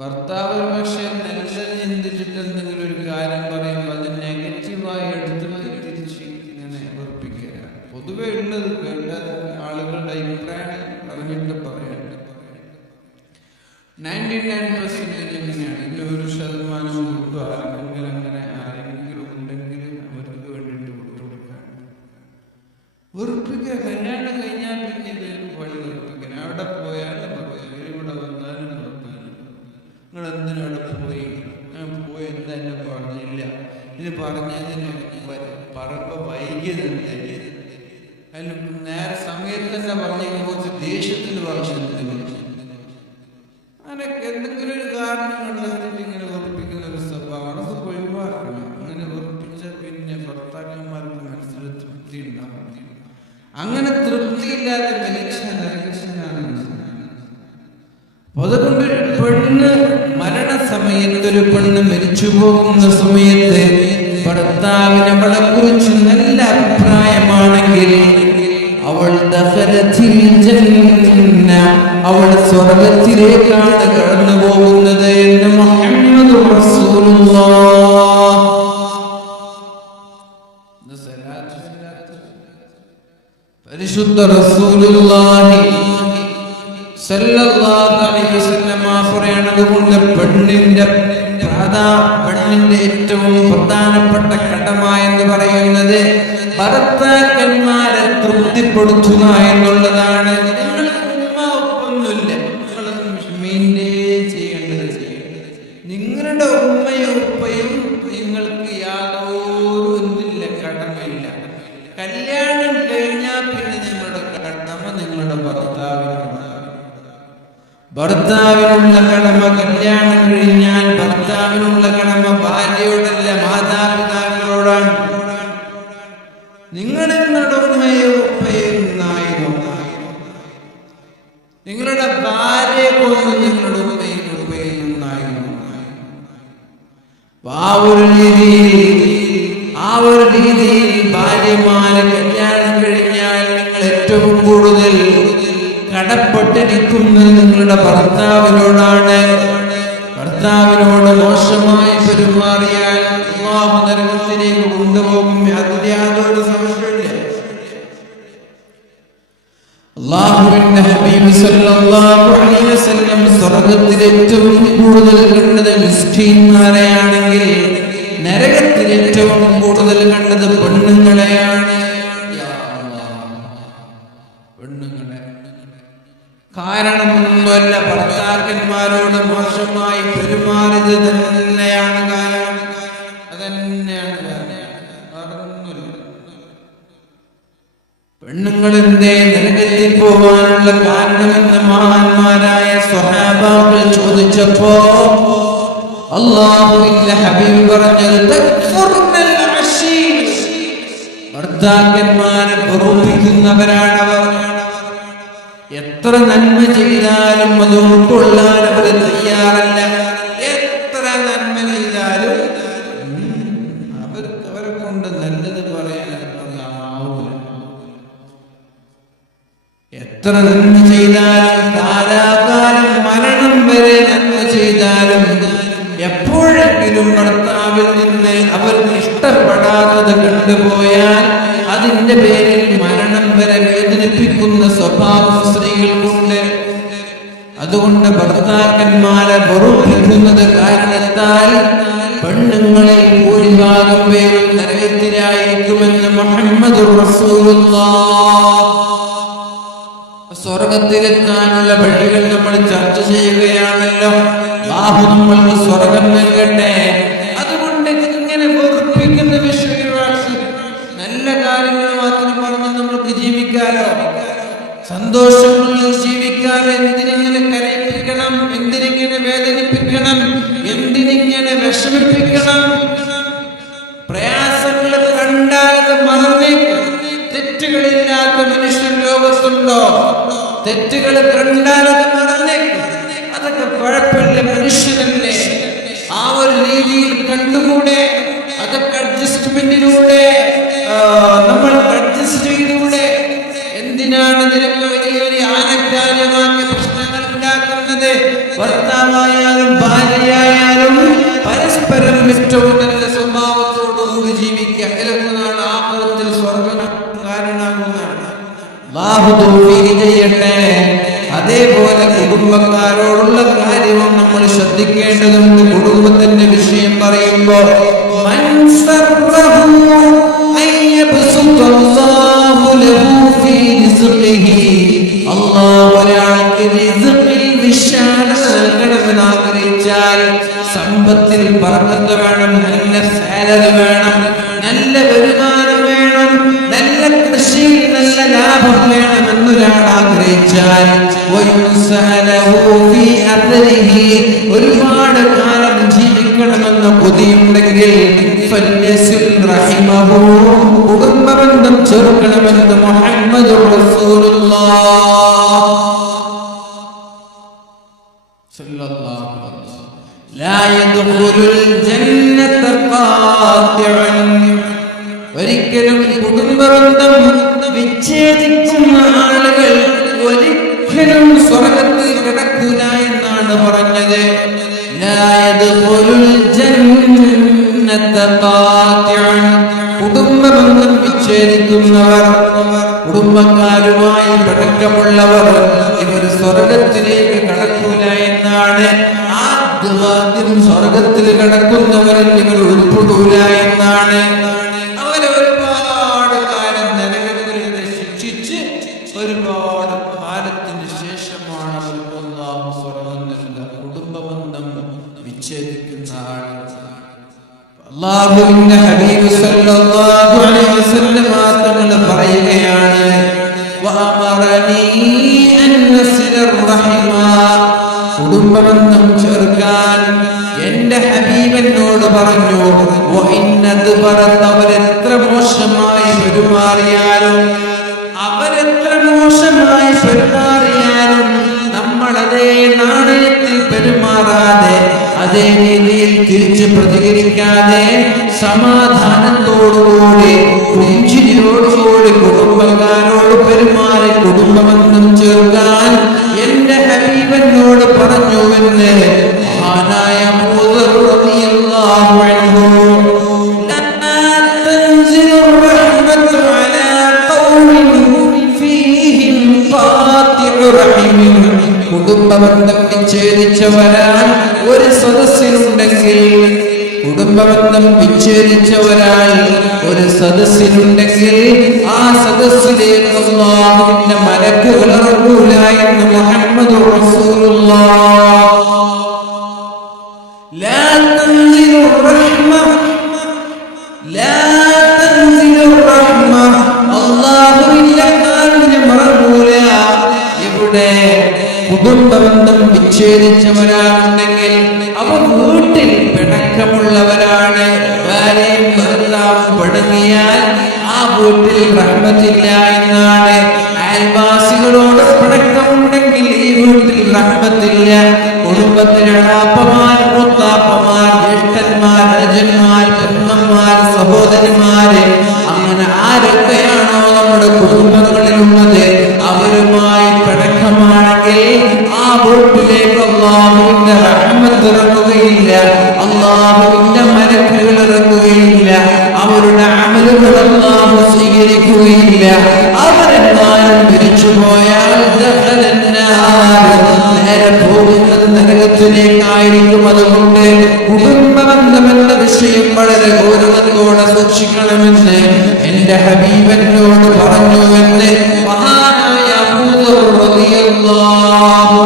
ഭർത്താവ് പക്ഷെ നല്ല ചിന്തിച്ചിട്ട് എന്തെങ്കിലും ഒരു കാര്യം പറയുമ്പോൾ അത് നെഗറ്റീവായി എടുത്തിട്ട് തിരിച്ച് ഇങ്ങനെ വെറുപ്പിക്കുക. പൊതുവെ ഉള്ളത് വേണ്ട ആളുകളുടെ അഭിപ്രായം പറഞ്ഞിട്ട് പറയേണ്ടത് 99% എങ്ങനെയാണ്. ഇതിൽ 1% ആരെങ്കിലും അങ്ങനെ ആരെങ്കിലും ഉണ്ടെങ്കിൽ അവർക്ക് വേണ്ടിയിട്ട് വിട്ടുകൊടുക്കാൻ വെറുപ്പിക്കുക. കല്യാണം കഴിഞ്ഞാൽ പിന്നെ കുറച്ച് ദേഷ്യത്തിൽ വർഷത്തിൽ അങ്ങനെ എന്തെങ്കിലും ഒരു കാരണം കണ്ടെത്തിട്ട് ഇങ്ങനെ വെറുപ്പിക്കുന്ന ഒരു സ്വഭാവമാണ്. അത് ഒഴിവാക്കണം. അങ്ങനെ വെറുപ്പിച്ചാൽ പിന്നെ ഭർത്താക്കന്മാർക്ക് മനസ്സിൽ തൃപ്തി ഉണ്ടാവും. അങ്ങനെ തൃപ്തിയില്ലാതെ നരകശനാണ്. അതുകൊണ്ട് പെണ്ണ് മരണസമയത്ത്, ഒരു പെണ്ണ് മരിച്ചു പോകുന്ന സമയത്ത് ഭർത്താവിന് അവളെ കുറിച്ച് നല്ല അഭിപ്രായമാണെങ്കിൽ അവൾ അവൾ സ്വർഗത്തിലേക്കാണ് കടന്നു പോകുന്നത് എന്ന് മുഹമ്മദ് റസൂലുള്ളാഹ്. പരിശുദ്ധ റസൂലുള്ളാഹി സല്ലല്ലാഹു അലൈഹി വസല്ലം പറയുന്നത് കൊണ്ട് പെണ്ണിന്റെ ഏറ്റവും പ്രധാനപ്പെട്ട കടമ എന്ന് പറയുന്നത് ഭർത്താക്കന്മാരെ തൃപ്തിപ്പെടുത്തുക എന്നുള്ളതാണ്. നിങ്ങളുടെ ഉമ്മയും ഉപ്പയും നിങ്ങൾക്ക് യാതൊരു കടമയില്ല. കല്യാണം കഴിഞ്ഞാൽ പിന്നെ നിങ്ങളുടെ കടമ നിങ്ങളുടെ ഭർത്താവിനുള്ള കടമ. കല്യാണം കഴിഞ്ഞാൽ ഭർത്താവിനുള്ള കടമ ഭാര്യയോടല്ല, മാതാപിതാക്കളോടാണ്. നിങ്ങളുടെ ഉമ്മയോ ഉപ്പയോ നിങ്ങളുടെ ഭാര്യയെ കൊണ്ട് നിങ്ങളുടെ ഉമ്മയും ഉപ്പയും ആ ഒരു രീതിയിൽ ഭാര്യമാരെ കല്യാണം കഴിഞ്ഞാൽ നിങ്ങൾ ഏറ്റവും കൂടുതൽ കടപ്പെട്ടിരിക്കുന്നത് നിങ്ങളുടെ ഭർത്താവിനോടാണ്. ഭർത്താവിനോട് മോശമായി പെരുമാറിയാൽ അല്ലാഹു നരകത്തിലേക്ക് കൊണ്ടുപോകും. അതിൽ യാതൊരു സംശയമില്ല. അല്ലാഹുവിന്റെ ഹബീബ് സല്ലല്ലാഹു അലൈഹി വസല്ലം സ്വർഗ്ഗത്തിൽ ഏറ്റവും കൂടുതൽ കണ്ടത് മിസ്കീന്മാരെയാണെങ്കിൽ നരകത്തിൽ ഏറ്റവും കൂടുതൽ കണ്ടത് പെണ്ണുങ്ങളെയാണ്. പെണ്ണുങ്ങളെ കാരണമൊന്നുമല്ല, ഭർത്താക്കന്മാരോട് മോശമായി പെരുമാറിയത് തന്നെയാണ് കാരണം. അതന്നെയാണ് പെണ്ണുങ്ങളെന്തേ നരകത്തിൽ പോകാനുള്ള കാരണമെന്ന് മഹാന്മാരായ സ്വഹാബാക്കൾ ചോദിച്ചപ്പോ അല്ലാഹുവിന്റെ ഹബീബ് പറഞ്ഞത് ഭർത്താക്കന്മാരെ വെറുപ്പിക്കുന്നവരാണവർ. എത്ര നന്മ ചെയ്താലും അത് ഉൾക്കൊള്ളാൻ അവർ തയ്യാറല്ല. എത്ര നന്മ ചെയ്താലും അവരെ കൊണ്ട് നല്ലത് പറയാനാവില്ല. എത്ര നന്മ ചെയ്താലും കാലാകാലം മരണം വരെ നന്മ ചെയ്താലും എപ്പോഴെങ്കിലും ഭർത്താവിൽ നിന്ന് അവർക്ക് ഇഷ്ടപ്പെടാത്തത് കണ്ടുപോയാൽ അതിന്റെ പേരിൽ മരണം വരെ വേദനിപ്പിക്കുന്ന സ്വഭാവം സ്ത്രീകൾക്കുണ്ട്. അതുകൊണ്ട് ഭർത്താക്കന്മാരെ വെറുപ്പിക്കുന്നത് കാരണത്താൽ പെണ്ണുങ്ങളിൽ ഭൂരിഭാഗം പേരും നരകത്തിലായിരിക്കുമെന്ന് മുഹമ്മദ് റസൂലുള്ളാഹ്. സ്വർഗത്തിലെത്താനുള്ള വഴികൾ നമ്മൾ ചർച്ച ചെയ്യുകയാണല്ലോ. അല്ലാഹു നമ്മൾക്ക് സ്വർഗം നൽകട്ടെ. അതുകൊണ്ട് ഇങ്ങനെ വെറുപ്പിക്കുന്ന വിഷയങ്ങളാണ്. നല്ല കാര്യങ്ങൾ മാത്രം പറഞ്ഞ് നമ്മൾക്ക് ജീവിക്കാലോ, സന്തോഷങ്ങളിൽ ജീവിക്കാതെ എന്തിനിങ്ങനെ കരയിപ്പിക്കണം, എന്തിനിങ്ങനെ വേദനിപ്പിക്കണം, എന്തിനിങ്ങനെ വിഷമിപ്പിക്കണം? പ്രയാസങ്ങൾ കണ്ടാൽ മറന്നേക്കും. തെറ്റുകളില്ലാത്ത മനുഷ്യൻ ലോകത്തുണ്ടോ? തെറ്റുകൾ കണ്ടാൽ മറന്നേക്കും. അതൊക്കെ കുഴപ്പമില്ല, മനുഷ്യനല്ലേ. ആ ഒരു രീതിയിൽ കണ്ടുകൂടെ? അതൊക്കെ അഡ്ജസ്റ്റ്മെന്റിലൂടെ നമ്മൾ അഡ്ജസ്റ്റ് ചെയ്തുകൂടെ? എന്തിനാണ് ഇതിനൊക്കെ വലിയൊരു ആനക്കാര്യമാക്കിയ പ്രശ്നങ്ങൾ ഉണ്ടാക്കുന്നത്? ഭർത്താവായാലും ഭാര്യയായാലും പരസ്പരം ഏറ്റവും നല്ല സ്വഭാവത്തോടുകൂടി ജീവിക്കുക. ഇതൊക്കെയാണ് ആഖിറത്തിൽ സ്വർഗ്ഗം കാരണമാകുന്നതാണ്. അല്ലാഹു തൗഫീഖ് ചെയ്യട്ടെ. അതേപോലെ കുടുംബക്കാരോടുള്ള കാര്യവും നമ്മൾ ശ്രദ്ധിക്കേണ്ടതുണ്ട്. കുടുംബത്തിന്റെ വിഷയം പറയുമ്പോൾ ആഗ്രഹിച്ചാൽ സമ്പത്തിൽ ബർക്കത്ത് വേണം, നല്ല സാലറി വേണം, നല്ല വരുമാനം വേണം, നല്ല നല്ല കൃഷിയിൽ നല്ല ലാഭം വേണമെന്നൊരാൾ ആഗ്രഹിച്ചാൽ ഒരുപാട് കാലം ജീവിക്കണമെന്ന കൊതിയുണ്ടെങ്കിൽ കുടുംബബന്ധം ചേർക്കണമെന്ന് മുഹമ്മദുർ റസൂലുള്ളാഹ് സല്ലല്ലാഹു അലൈഹി വസല്ലം. ലാ യദ്ഖുലുൽ ജന്നത ഖാതിഉൻ, ഒരിക്കലും കുടുംബബന്ധം വിച്ഛേദിക്കുന്ന ആളുകൾ ഒരിക്കലും സ്വർഗ്ഗത്തിൽ കടക്കൂല എന്നാണ് പറഞ്ഞത്. ലാ യദ്ഖുലുൽ ജന്നത ഖാതിഉൻ, കുടുംബബന്ധം വിച്ഛേദിക്കുന്നവർ, കുടുംബക്കാരുമായി പഴക്കമുള്ളവർ, ഇവർ സ്വർഗ്ഗത്തിലേക്ക് കടക്കൂല എന്നാണ്. ആദ്യം സ്വർഗ്ഗത്തിൽ കടക്കുന്നവരിൽ ഇവർ ഉൾപ്പെടൂല എന്നാണ്. അവരെ ഒരുപാട് കാലം നരകത്തിൽ ശിക്ഷിച്ച് ഒരുപാട് കാലത്തിന് ശേഷമാണ് അവർക്ക് അല്ലാഹു സ്വർഗ്ഗം നൽകുക. കുടുംബബന്ധം വിച്ഛേദിക്കുന്ന ആളുകൾ. അല്ലാഹുവിന്റെ ഹബീബ് സല്ലല്ലാഹു അലൈഹി വസല്ലം തങ്ങൾ പറയുകയാണ്, വഅമറനീ അൻ നസിലർ റഹിമ, കുടുംബബന്ധം ചേർക്കാൻ എന്റെ ഹബീബ് എന്നോട് പറഞ്ഞു. അവരെത്ര മോശമായി പെരുമാറിയാലും നമ്മളതേ നാണയത്തിൽ പെരുമാറാതെ, അതേ രീതിയിൽ തിരിച്ച് പ്രതികരിക്കാതെ, സമാധാനത്തോടുകൂടി പുഞ്ചിരിയോടുകൂടി കുടുംബക്കാരോട് പെരുമാറി കുടുംബബന്ധം ചേർക്കാൻ എന്റെ ഹബീബനോട് പറഞ്ഞുവെന്ന് മഹാനായ അബൂ ദർ റളിയല്ലാഹു അൻഹു. കുടുംബബന്ധം വിച്ഛേദിച്ചവരാൽ ഒരു സദസ്സിലുണ്ടെങ്കിൽ, കുടുംബബന്ധം വിച്ഛേദിച്ചവരാൽ ഒരു സദസ്സിലുണ്ടെങ്കിൽ ആ സദസ്സിലേക്ക് അല്ലാഹുവിന്റെ മലക്കുകൾ ഇറങ്ങൂല എന്ന് മുഹമ്മദുർ റസൂലുള്ളാഹ്. ലാ തൻസിലുർ റഹ്മ, ലാ തൻസിലുർ റഹ്മ, അല്ലാഹുവിന്റെ കാരുണ്യം ഇറങ്ങൂല. ഇവിടെ കുടുംബബന്ധം വിച്ഛേദിച്ചവരാണെങ്കിൽ അവർ വീട്ടിൽ പിണക്കമുള്ളവരാണ്. ഭാര്യയും ഭർത്താവും പിണങ്ങിയാൽ ആ വീട്ടിൽ റഹ്മത്തില്ല എന്നാണ്. അയൽവാസികളോട് പിണക്കമുണ്ടെങ്കിൽ ഈ വീട്ടിൽ റഹ്മത്തില്ല. കുടുംബത്തിലെ അപ്പമാർ, മുത്താപ്പമാർ, ജ്യേഷ്ഠന്മാർ, അനുജന്മാർ, പെങ്ങന്മാർ, സഹോദരിമാര്, അങ്ങനെ ആരൊക്കെയാണോ നമ്മുടെ കുടുംബങ്ങളിലുള്ളത് അവരുമായി പിണക്കമാണെങ്കിൽ ആ വീട്ടിലേക്ക് അല്ലാഹുവിന്റെ റഹ്മത്ത് ഇറങ്ങുകയില്ല, അല്ലാഹുവിന്റെ മലക്കുകൾ ഇറങ്ങുകയില്ല, അവരുടെ അമലുകൾ അല്ലാഹു സ്വീകരിക്കുകയില്ല. അവരെല്ലാവരും തിരിച്ചു പോയാൽ നേരെ പോകുന്നത് നരകത്തിലേക്കായിരിക്കും. അതുകൊണ്ട് കുടുംബബന്ധമെന്ന വിഷയം വളരെ ഗൗരവത്തോടെ സൂക്ഷിക്കണമെന്ന് എന്റെ ഹബീബനോട് പറഞ്ഞുവെന്ന് മഹാനായ അബൂ ദർ റളിയല്ലാഹു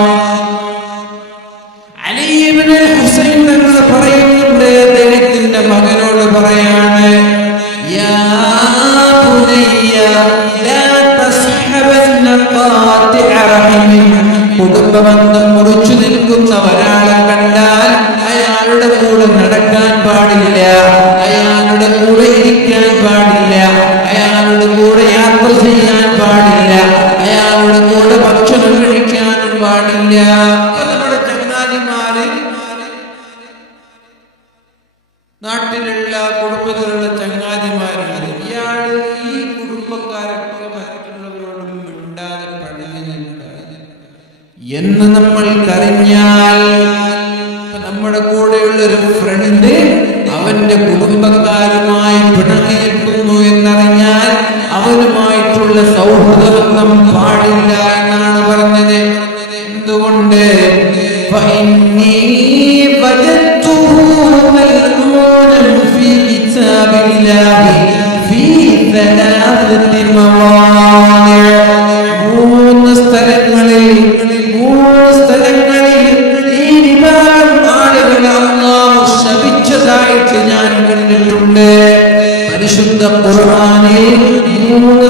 അലി ഇബ്നുൽ ഹുസൈൻ തങ്ങൾ പറയുന്നുണ്ട്, അദ്ദേഹത്തിന്റെ മകനോട് പറയാണ്, യാ ബുനയ്യ ലാ തസ്ഹബന്ന ഖാതിഅ റഹിമിൻ, കുടുംബബന്ധം മുറിച്ചു നിൽക്കുന്ന ഒരാളെ കണ്ടാൽ അയാളുടെ കൂടെ നടക്കാൻ പാടില്ല, അയാളുടെ കൂടെ ഇരിക്കാൻ പാടില്ല, അയാളുടെ കൂടെ യാത്ര ചെയ്യാൻ പാടില്ല, അയാളുടെ കൂടെ ഭക്ഷണം കഴിക്കാനും പാടില്ല. നമ്മുടെ ചങ്ങാതിമാര്, നാട്ടിലുള്ള കുടുംബത്തിലുള്ള ചങ്ങാതിമാരാണ്, ഇയാള് ഈ കുടുംബക്കാരൊക്കെ മറ്റുള്ളവരോടും മിണ്ടാതെ എന്ന് നമ്മൾക്കറിഞ്ഞാൽ, നമ്മുടെ കൂടെയുള്ളൊരു ഫ്രണ്ട് അവന്റെ കുടുംബക്കാരുമായി പിണങ്ങി നിൽക്കുന്നു എന്നറിഞ്ഞാൽ അവനുമായിട്ടുള്ള സൗഹൃദബന്ധം പാടില്ല എന്നാണ് പറഞ്ഞത്. എന്തുകൊണ്ട്? മൂന്ന് സ്ഥലങ്ങളിൽ ഈ വിഭാഗം ആളുകൾ അല്ലാഹു ശപിച്ചതായിട്ട് ഞാൻ കണ്ടിട്ടുണ്ട്. പരിശുദ്ധ ഖുർആനിൽ മൂന്ന്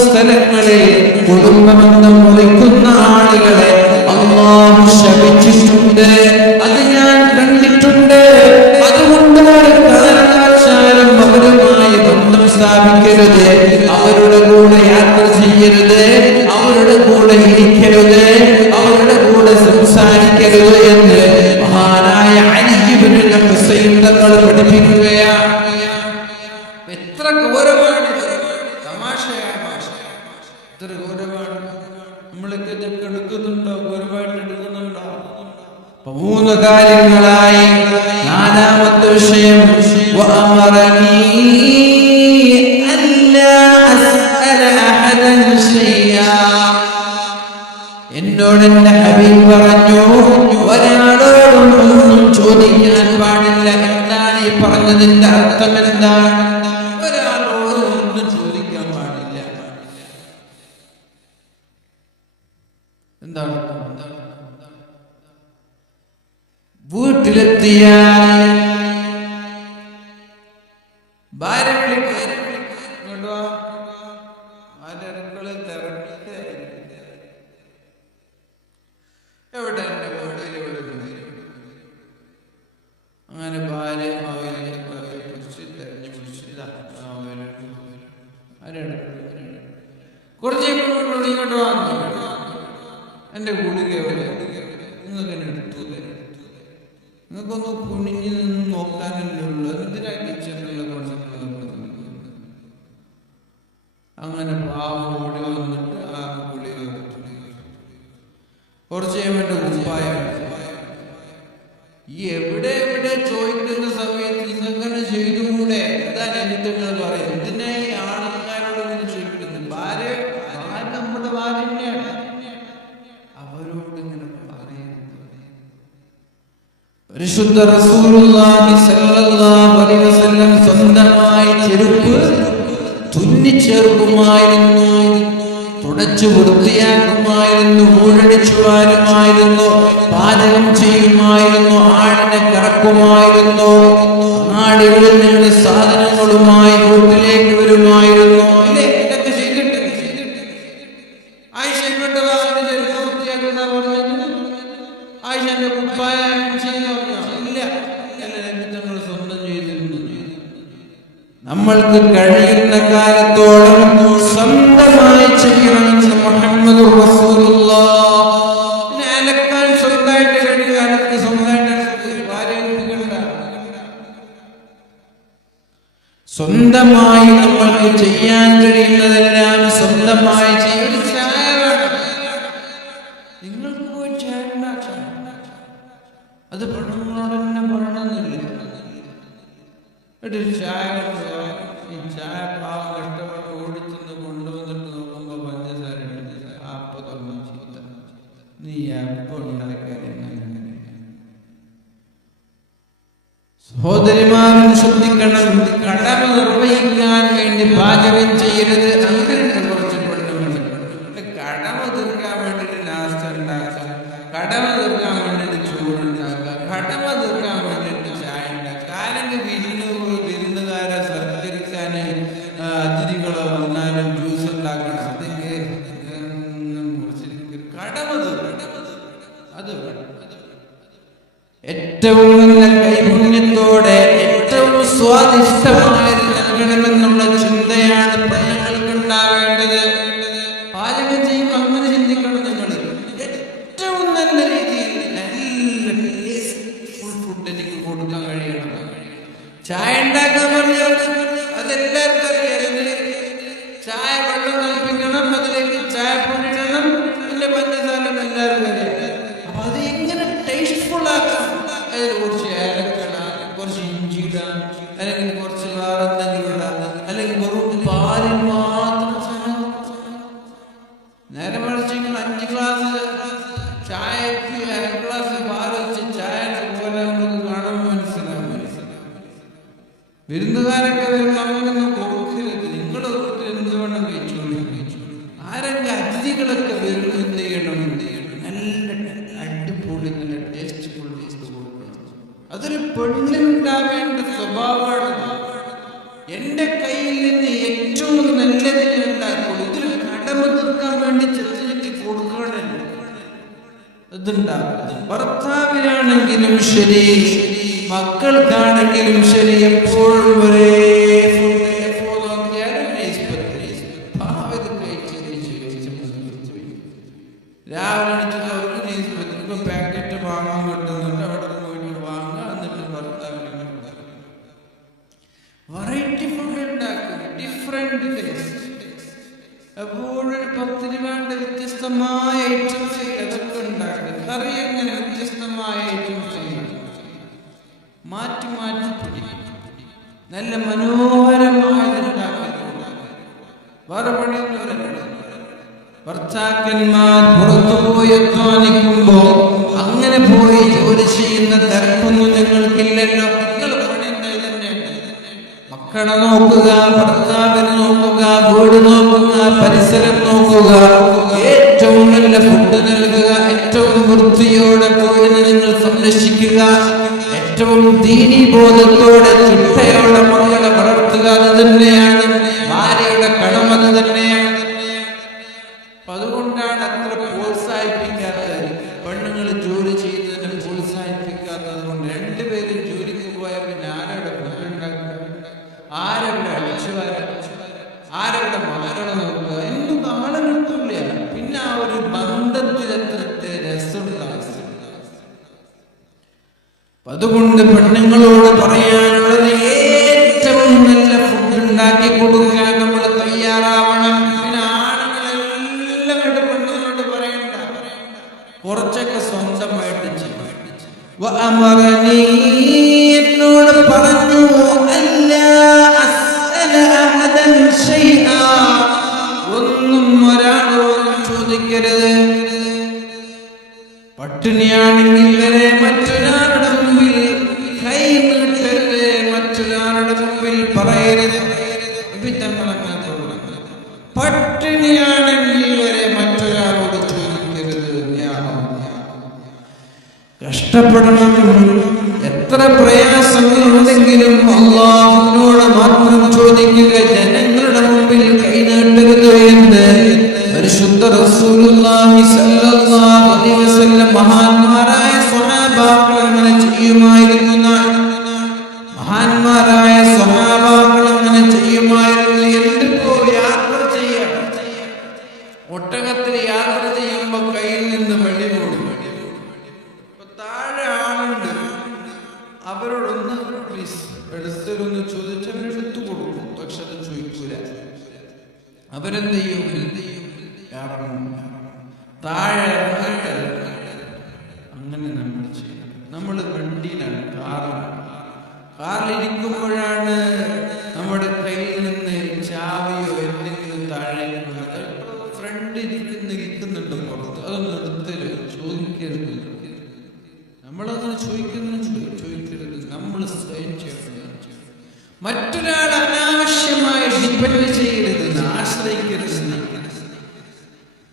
ഇതൊക്കെ എടുക്കുന്നുണ്ടോ? ഗുരുവായിട്ട് എടുക്കുന്നുണ്ടോ? 3 കാര്യങ്ങളായി. നാലാമത്തെ വിഷയം വഅമറനീ അല്ലാ അസ്അല അഹദൻ ശൈആ. എന്നോട് എന്റെ ഹബീബ് പറഞ്ഞു, ഒരാളോടും ഒന്നും ചോദിക്കാൻ പാടില്ല. എന്താണ് ഈ പറഞ്ഞതിന്റെ അർത്ഥം? എന്താണ്? ഒരാളോട് ഒന്നും ചോദിക്കാൻ പാടില്ല. എന്താണ്? വീട്ടിലെത്തിയാൽ ഭാര്യ എവിടെ അങ്ങനെ ഭാര്യ കുറച്ച് ഇങ്ങോട്ട് വാങ്ങി എന്റെ ഗുളിക എവിടെ? നിങ്ങൾക്ക് എന്നെ എടുത്തു. നിങ്ങൾക്കൊന്ന് കുനിഞ്ഞ് നിന്ന് നോക്കാനല്ലേ ഉള്ളൂ. എന്തിനാ കിച്ചണിലുള്ള കൊണ്ടു? അങ്ങനെ പാവം ഓടി വന്നിട്ട് ആ ഗുളിക കുറച്ച് കഴിയുമ്പോൾ ഉപ്പായ ഈ എവിടെ എവിടെ ചോദിക്കുന്ന സമയത്ത് നിങ്ങൾക്കന്നെ ചെയ്തുകൂടെ? അതാണ് എനിക്കുങ്ങൾ പറയും. എന്തിനാ ഈ ആൾക്കാരോട് ഇങ്ങനെ ചോദിക്കുന്നത്? ഭാര്യ നമ്മുടെ ഭാര്യ തന്നെയാണ്. അവരോട് ഇങ്ങനെ പറയുന്നത്. പരിശുദ്ധ റസൂലുള്ളാഹി സ്വല്ലല്ലാഹു അലൈഹി വസല്ലം സ്വന്തമായി ചെരുപ്പ് തുന്നിച്ചേർക്കുമായിരുന്നു, തുടച്ചു വൃത്തിയാക്കുമായിരുന്നു, ഊഴടിച്ചു വാരുമായിരുന്നു, പാചകം ചെയ്യുമായിരുന്നു, ആടിനെ കറക്കുമായിരുന്നു, നാടുകളിൽ നിന്ന് സാധനങ്ങളുമായി വീട്ടിലേക്ക് വരുമായിരുന്നു. ഇല്ലേ? ഇതൊക്കെ ചെയ്തിട്ട് ആയിഷ ഇങ്ങോട്ട് വൃത്തിയാക്കുന്ന പറഞ്ഞത് ആയിഷന്റെ കുപ്പായ ചെയ്യുന്ന ഇല്ല. ഞങ്ങൾ സ്വന്തം ചെയ്തിരുന്നു. നമ്മൾക്ക് കഴിയുന്ന കാലത്തോളം സ്വന്തമായി ചെയ്യണമെന്ന് മുഹമ്മദ് റസൂലുള്ളാഹ്. അലക്കാൻ സ്വന്തമായിട്ട് കഴിയുക, അലക്ക് സ്വന്തമായിട്ട് സ്വന്തമായി നമ്മൾക്ക് ചെയ്യാൻ കഴിയുന്നതെല്ലാം സ്വന്തമായി ചെയ്യും. നിങ്ങൾക്ക് പോയി ചായ ഉണ്ടാക്കാം. അത് പെണ്ണുങ്ങളോട് തന്നെ പറയണമെന്നില്ല. ചായ പാവം കഷ്ടപ്പെട്ട് ഓടിച്ചെന്ന് കൊണ്ടുവന്നിട്ട് നോക്കുമ്പോ പഞ്ചസാര നീ എപ്പോ ഉണ്ടാക്കാൻ. സഹോദരിമാരും ശ്രദ്ധിക്കണം. കടമ നിർവഹിക്കാൻ വേണ്ടി പാചകം ചെയ്യരുത്. അങ്ങനെ കുറച്ച് പെണ്ണുങ്ങളുണ്ട്. കടമ തീർക്കാൻ വേണ്ടിട്ട് നാസ്ത ഉണ്ടാക്കാം, കടമ തീർക്കാൻ വേണ്ടിട്ട് ചോറുണ്ടാക്കുക, കടമ തീർക്കാൻ വേണ്ടിട്ട് ചായ ഉണ്ടാക്കുക. ആരെങ്കിലും വിരുന്നുകാരെ സൽക്കരിക്കാന് അതിഥികളോ വന്നാലും ജ്യൂസ് ഉണ്ടാക്കണം. അതിന്റെ കടമ തീർക്കണം. അത് ഏറ്റവും നല്ല കൈപുണ്യത്തോടെ ഏറ്റവും സ്വാദിഷ്ടമായത് നൽകണമെന്നുള്ള ചിന്തയാണ് പെണ്ണുങ്ങൾക്ക് ഉണ്ടാവേണ്ടത്. പാചകം ചെയ്യുമ്പോൾ അങ്ങനെ ചിന്തിക്കണം. നിങ്ങൾ ഏറ്റവും നല്ല രീതിയിൽ ഫുഡ് എനിക്ക് കൊടുക്കാൻ കഴിയണം. ചായ ഉണ്ടാക്കാൻ പറഞ്ഞാൽ അതെല്ലാവർക്കും അറിയാം. ചായ വെള്ളം തിളപ്പിക്കണം, അതിലേക്ക് ചായ പൊടിക്കണം, അതിന്റെ പഞ്ചസാര എല്ലാവർക്കും അറിയാം. അപ്പൊ അത് എങ്ങനെ ടേസ്റ്റ്ഫുൾ ആക്കാം? കുറച്ച് ഏലക്കട, കുറച്ച് ഇഞ്ചിട, അല്ലെങ്കിൽ കുറച്ച് വേറെ എന്തെങ്കിലും ഇടാം, അല്ലെങ്കിൽ വെറും പാലിൽ മാത്രം. നേരെ മറിച്ച് 5 ഗ്ലാസ് ചായക്ക് 1 ഗ്ലാസ് പാൽ വെച്ച് ചായ പോലെ നമുക്ക് കാണുമ്പോൾ മനസ്സിലാവും. വിരുന്നുകാരൊക്കെ വരുമ്പോൾ അങ്ങനെയൊന്നും കൊടുക്കരുത്. നിങ്ങളുടെ വീട്ടിൽ എന്ത് വേണം കഴിച്ചോളൂ. ആരെങ്കിലും അതിഥികളൊക്കെ വരും എന്ത് ചെയ്യണം? നല്ല അടിപൊളി നല്ല ടേസ്റ്റ്ഫുൾ അതൊരു പെണ്ണിനുണ്ടാവേണ്ട സ്വഭാവമാണ്. എന്റെ കയ്യിൽ നിന്ന് ഏറ്റവും നല്ലത് ഉണ്ടാക്കുള്ളൂ. ഇതൊരു കടമ തീർക്കാൻ വേണ്ടി ചെറുക്കി കൊടുക്കണല്ലോ. അതുണ്ടാവും. ഭർത്താവിനാണെങ്കിലും ശരി, മക്കൾക്കാണെങ്കിലും ശരി, എപ്പോഴും ഒരേ രാവിലെ പാക്കറ്റ് വാങ്ങാൻ കിട്ടുന്നുണ്ട്. അവിടെ പോയിട്ട് വാങ്ങുക, എന്നിട്ട് ഭർത്താവിന് വെറൈറ്റി ഫുഡ് ഉണ്ടാക്കും. Different taste. എപ്പോഴും 10 വേണ്ട വ്യത്യസ്തമായ ഐറ്റം നല്ല മനോഹരമായിട്ടുണ്ടാക്കി വേറെ പണിയൊന്നുമില്ല. ഭർത്താക്കന്മാർ പുറത്തുപോയി അധ്വാനിക്കുമ്പോ അങ്ങനെ പോയി ജോലി ചെയ്യുന്ന തിരക്കൊന്നും നിങ്ങൾക്കില്ലല്ലോ. നിങ്ങൾ പണിയുന്നത് തന്നെ. മക്കളെ നോക്കുക, ഭർത്താവിനെ നോക്കുക, വീട് നോക്കുക, പരിസരം നോക്കുക, ഏറ്റവും നല്ല ഫുഡ് നൽകുക, ഏറ്റവും വൃത്തിയോടെ വീടിനെ നിങ്ങൾ സംരക്ഷിക്കുക, ഏറ്റവും ദീനീബോധത്തോടെ ചിട്ടയോടെ മക്കളെ വളർത്തുക. അത് തന്നെയാണ് ഭാര്യയുടെ കടമ, അത് തന്നെയാണ്. അതുകൊണ്ടാണ് അത്ര പ്രോത്സാഹിപ്പിക്കാത്തത്. പെണ്ണുങ്ങൾ ജോലി ചെയ്യുന്നതിനെ പ്രോത്സാഹിപ്പിക്കാത്തത് കൊണ്ട് രണ്ടുപേരും ജോലിക്ക് പോയാൽ പിന്നെ ആരുടെ ഫുഡുണ്ടാക്കുക, ആരുടെ അടിച്ചുവാര, ആരുടെ മകളെ നോക്കുക, എന്നും നാളെ കിട്ടില്ല. പിന്നെ ആ ഒരു ബന്ധത്തിൽ എത്ര രസമുണ്ടാകും. അതുകൊണ്ട് പെണ്ണുങ്ങളോട് പറയാനുള്ളത് ഏറ്റവും നല്ല ഫുഡ് ഉണ്ടാക്കി കൊടുക്കാൻ നമ്മൾ തയ്യാറാവണം. പിന്നെ ആണുങ്ങളെല്ലാം കണ്ട് പെണ്ണുങ്ങളോട് പറയണ്ട, കുറച്ചൊക്കെ സ്വന്തമായിട്ട് ചെയ്യും. എന്നോട് പറഞ്ഞു ഒന്നും ഒരാളോടും ചോദിക്കരുത്. പട്ടിണിയാണെങ്കിൽ വരെ മറ്റൊരാളുടെ മുമ്പിൽ കൈ നീട്ടരുത്, മറ്റൊരാളുടെ മുമ്പിൽ പറയരുത്. പട്ടിണിയാണെങ്കിൽ വരെ മറ്റൊരാളോട് ചോദിക്കരുത്. കഷ്ടപ്പെടണം, എത്ര പ്രയാസങ്ങളുണ്ടെങ്കിലും അല്ലാഹുവിനോട് മാത്രം ചോദിക്കുക. ജനങ്ങളുടെ മുമ്പിൽ കൈ നീട്ടരുത് എന്ന് പരിശുദ്ധ റസൂലുള്ളാഹി സ്വല്ലല്ലാഹു അലൈഹി വസല്ലം മഹാന്മാരായ സ്വഹാബാക്കൾ അങ്ങനെ ചെയ്യുമായിരുന്നു. മഹാന്മാരായ സ്വഹാബാക്കൾ അങ്ങനെ ചെയ്യുമായിരുന്നു. എന്തിപ്പോ യാത്ര ചെയ്യാം, ഒട്ടകത്തിൽ യാത്ര ചെയ്യുമ്പോ കയ്യിൽ നിന്ന് വെള്ളി പോകും. താഴെ ആളുണ്ട്, അവരോടൊന്ന് പ്ലീസ് എടുത്തൊന്ന് ചോദിച്ചാൽ എടുത്തു കൊടുക്കും. പക്ഷെ അത് ചോദിക്കൂല. അവരെന്ത് ചെയ്യും? താഴെ അങ്ങനെ നമ്മൾ ചെയ്യും. നമ്മൾ വണ്ടിയിലാണ്, കാറിലിരിക്കുമ്പോഴാണ് നമ്മുടെ കയ്യിൽ നിന്ന് ചാവിയോ എന്തെങ്കിലും താഴെ ഫ്രണ്ട് ഇരിക്കുന്നുണ്ട് പുറത്ത്, അതൊന്നും എടുത്തല്ലോ, ചോദിക്കരുത്. നമ്മളങ്ങനെ ചോദിക്കരുത്. നമ്മൾ സ്വയം ചെയ്യണം. മറ്റൊരാൾ അനാവശ്യമായി ഡിപെൻഡ് ചെയ്യരുത്, ആശ്രയിക്കരുത്.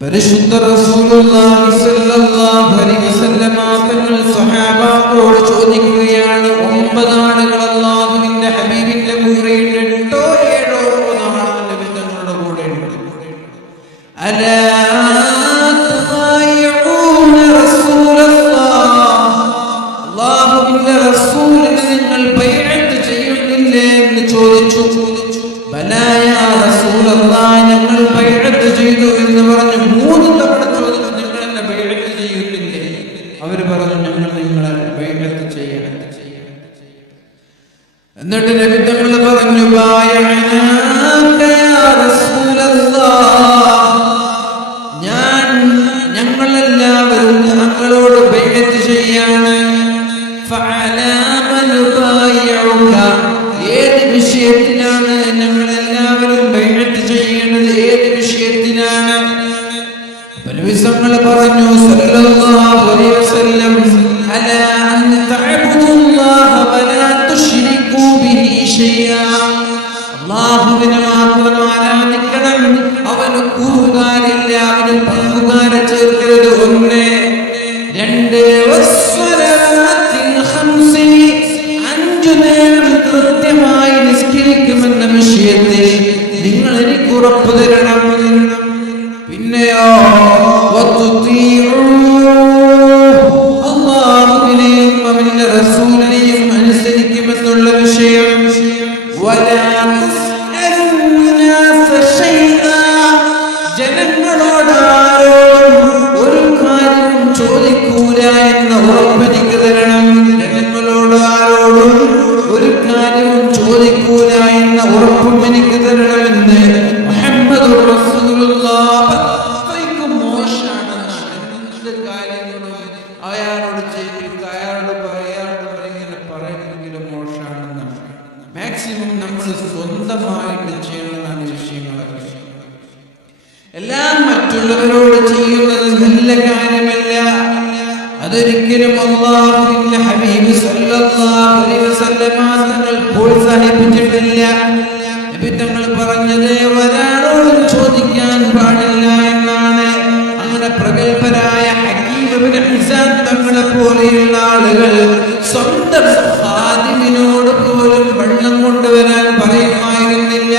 പരിശുദ്ധ റസൂലുള്ളാഹി സ്വല്ലല്ലാഹു അലൈഹി വസല്ലം തങ്ങൾ സ്വഹാബാക്കളോട് ചോദിക്കുകയാണ്, 9 ആളുകൾ അല്ലാഹുവിന്റെ ഹബീബിന്റെ കൂടെയുണ്ട്. 8 7 9 തങ്ങളുടെ കൂടെയുണ്ട്. അലാ തബായിഊന റസൂലല്ലാഹ്, അല്ലാഹുവിന്റെ റസൂലിനെ നിങ്ങൾ ബൈഅത്ത് ചെയ്യുന്നില്ലേ എന്ന് ചോദിച്ചു. ബലാ യാ റസൂലല്ലാഹ്, ഞങ്ങൾ ബൈഅത്ത് ചെയ്തു എന്ന് പറഞ്ഞു. 3 തവണ ചോദിച്ചു, നിങ്ങൾ എന്നെ ബൈഅത്ത് ചെയ്യുന്നില്ലേ? അവർ പറഞ്ഞു, ഞങ്ങൾ നിങ്ങളെ ബൈഅത്ത് ചെയ്യണം. എന്നിട്ട് നബി തങ്ങൾ പറഞ്ഞു, ബായഅനാക യാ റസൂലല്ലാഹ്, ഞങ്ങളെല്ലാവരും ഞങ്ങളോട് ബൈഅത്ത് ചെയ്യാണ്. ഫഅലാ മൻ ബായഉക, ഏത് വിഷയത്തിലാണ് ഞങ്ങളെല്ലാവരും ബൈഅത്ത് ചെയ്യേണ്ടത്? ഏത് വിഷയത്തിലാണ്? നബിസങ്ങൾ പറഞ്ഞു സല്ലല്ലാഹു അലൈഹി വസല്ലം, അലാ അൻ തഅബുദുല്ലാഹ വലാ തുശ്രികൂ ബിഹി ശൈആ, അല്ലാഹുവിനെ മാത്രം ആരാധിക്കണം, അവന് കൂറുകാരില്ല, അവന് പങ്കുകാരെ ചേർക്കരുത്. 1 2 വസ്സലാത്തിൽ ഖംസി, 5 നേരം കൃത്യമായി നിസ്കരിക്കുമെന്ന വിഷയത്തിൽ നിങ്ങൾ എനിക്ക് ഉറപ്പ് തരണം. പിന്നെയോ അല്ലാഹുവിനെയും അവന്റെ റസൂലിനെയും അനുസരിക്കുമെന്നുള്ള വിഷയം. ജനങ്ങളോട് ആരോടും ഒരു കാര്യം ചോദിക്കൂല എന്ന ഉറപ്പെനിക്ക് തരണം. ജനങ്ങളോട് ആരോടും ഒരു കാര്യവും ചോദിക്കൂല എന്ന ഉറപ്പും എനിക്ക് തരണമെന്ന് മുഹമ്മദ് റസൂലുള്ളാഹ്. മോശാണെന്നാണ് എന്ത് കാര്യങ്ങളും അയാളോട് ചെയ്യിപ്പിക്കുക, അയാളോട് ഇങ്ങനെ പറയുന്നെങ്കിലും മോശാണെന്നാണ്. മാക്സിമം മനസ്സ് സ്വന്തമായിട്ട് ചെയ്യണമെന്നാണ് വിഷയങ്ങളൊക്കെ. എല്ലാം മറ്റുള്ളവരോട് ചെയ്യുന്നത് നല്ല കാര്യമല്ല. അതൊരിക്കലും അല്ലാഹുവിന്റെ ഹബീബ് സല്ലല്ലാഹു അലൈഹി വസല്ലം തങ്ങൾ പ്രോത്സാഹിപ്പിച്ചിട്ടില്ല. നബി തങ്ങൾ പറഞ്ഞത് ഒരാളോടും ചോദിക്കാൻ പാടില്ല എന്നാണ്. അങ്ങനെ പ്രഗൽഭരായ ഹകീം ഇബ്നു ഹിസാം തങ്ങളെ പോലെയുള്ള ആളുകൾ സ്വന്തം ഖാദിമിനോട് പോലും വെള്ളം കൊണ്ടുവരാൻ പറയുമായിരുന്നില്ല.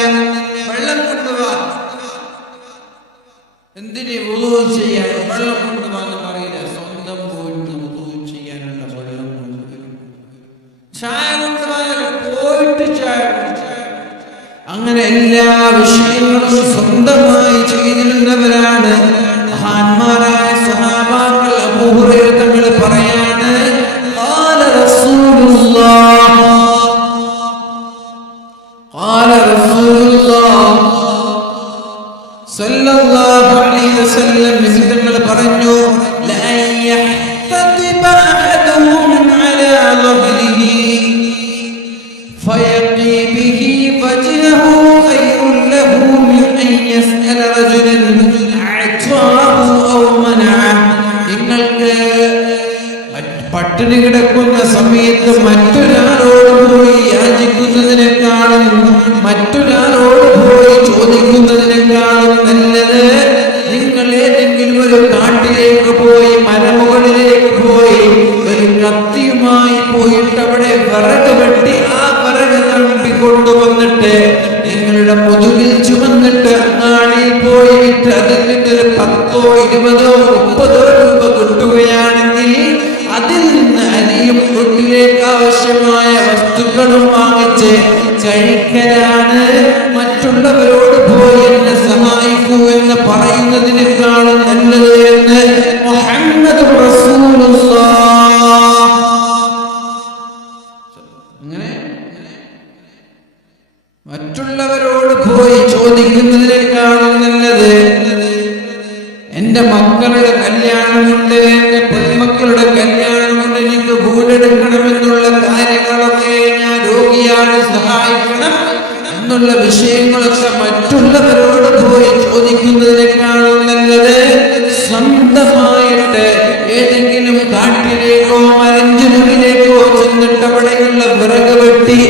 വെള്ളം കൊണ്ടുവാ, എന്തിന് വുളൂ ചെയ്യാൻ വെള്ളം കൊണ്ടുപോകാന്ന് പറയില്ല. സ്വന്തം പോയിട്ട് വുളൂ ചെയ്യാനുള്ള വെള്ളം കൊണ്ടുവരും. ചായ കൊണ്ടുപോയാൽ പോയിട്ട് ചായ. അങ്ങനെ എല്ലാ വിഷയങ്ങളും സ്വന്തമായി ചെയ്തിരുന്നവരാണ് മഹാന്മാരായ സ്വഹാബാക്കൾ. അബൂ ഹുറൈറ തങ്ങൾ പറയാണ്, ഖാല റസൂലുള്ളാഹ് സല്ലല്ലാഹു അലൈഹി വസല്ലം തങ്ങൾ പറഞ്ഞു, ലാ യഹ്തതിബ അഹദുഹും അലാ ളഹ്രിഹി ഫയഖി ബിഹി വജ്ഹഹു ഖൈറുൻ ലഹു മിൻ അൻ യസ്അല റജുലൻ അഅതാഹു ഔ മനഅ. നിങ്ങൾക്ക് പട്ടിണി കിടക്കുന്ന സമയത്ത് മറ്റൊരാളോട് പോയി യാചിക്കുന്നതിനേക്കാളും മറ്റൊരാളോട് പോയി ചോദിക്കുന്നതിനേക്കാളും നല്ലത് നിങ്ങൾ ഏതെങ്കിലും ഒരു കാട്ടിലേക്ക് പോയി മരമുകളിലേക്ക് പോയി ഒരു കത്തിയുമായി പോയിട്ട് അവിടെ വിറക് വെട്ടി ആ വിറക് തമ്പിക്കൊണ്ടുവന്നിട്ട് നിങ്ങളുടെ മുതുകിൽ ചുമന്നിട്ട് അങ്ങാടിയിൽ പോയിട്ട് അതിൽ നിന്ന് 10, 20, 30 രൂപ കിട്ടുകയാണെങ്കിൽ അതിൽ നിന്ന് അരിയും വീട്ടിലേക്ക് ആവശ്യമായ വസ്തുക്കളും വാങ്ങിച്ച് കഴിക്കലാണ് മറ്റുള്ളവരോട് പോയി എന്നെ സഹായിക്കൂ എന്ന് പറയുന്നതിനേക്കാളും നല്ലത് എന്ന് മുഹമ്മദ് റസൂലുള്ളാഹ്. അങ്ങനെ മറ്റുള്ളവരോട് പോയി ചോദിക്കുന്നതിനേക്കാളും നല്ലത് എന്റെ മക്കളുടെ കല്യാണമുണ്ട്, എന്റെ പെൺമക്കളുടെ കല്യാണമുണ്ട്, എനിക്ക് വീടെടുക്കണമെന്നുള്ള കാര്യങ്ങളൊക്കെ, ഞാൻ രോഗിയാണ് സഹായിക്കണം എന്നുള്ള വിഷയങ്ങളൊക്കെ മറ്റുള്ളവരോട് പോയി ചോദിക്കുന്നതിനേക്കാളും നല്ലത് സ്വന്തമായിട്ട് ഏതെങ്കിലും കാട്ടിലേക്കോ മരഞ്ചുരുവിലേക്കോ ചെന്നിട്ട് അവിടെയുള്ള വിറക് വെട്ടി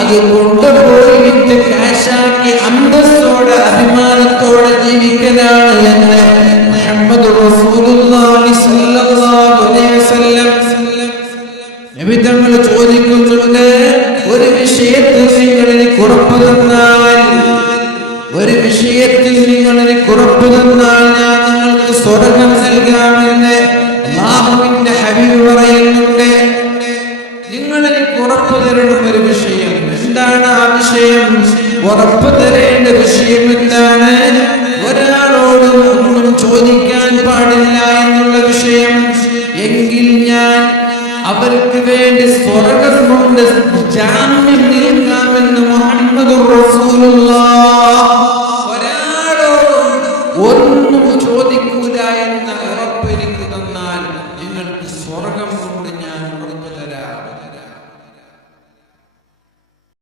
അത് കൊണ്ടുപോയി വിറ്റ് കാശാക്കി അന്തസ്സോടെ അഭിമാനത്തോടെ ജീവിക്കലാണ് എന്ന് മുഹമ്മദ് റസൂലുള്ളാഹി സ്വല്ലല്ലാഹു അലൈഹി വസല്ലം. നബി തങ്ങൾ ചോദിക്കുന്നുണ്ട്, ഒരു വിഷയത്തിൽ നിങ്ങൾ എനിക്ക് ഉറപ്പ് തന്നാൽ, ഒരു വിഷയത്തിൽ നിങ്ങൾ എനിക്ക് ഉറപ്പ് തന്നാൽ ഞാൻ നിങ്ങൾക്ക് സ്വർഗ്ഗം നൽകാമെന്ന് അല്ലാഹുവിന്റെ ഹബീബ് പറയുന്നുണ്ട്. നിങ്ങൾ എനിക്ക് ഉറപ്പ് തരണം ഒരു വിഷയം. എന്താണ് ആ വിഷയം? ഉറപ്പ് തരേണ്ട വിഷയം എന്താണ്? ഒരാളോടും ഒന്നും ചോദിക്കാൻ പാടില്ല എന്നുള്ള വിഷയം. എങ്കിൽ ഞാൻ അവർക്ക് വേണ്ടി സ്വർഗ്ഗം കൊണ്ട് ജാമ്യം നിൽക്കാമെന്ന് മുഹമ്മദ് റസൂലുള്ളാഹ്. ഒരാളോടും ഒന്നും ചോദിക്കൂല എന്ന ഉറപ്പ് എനിക്ക് തന്നാൽ നിങ്ങൾക്ക് സ്വർഗ്ഗം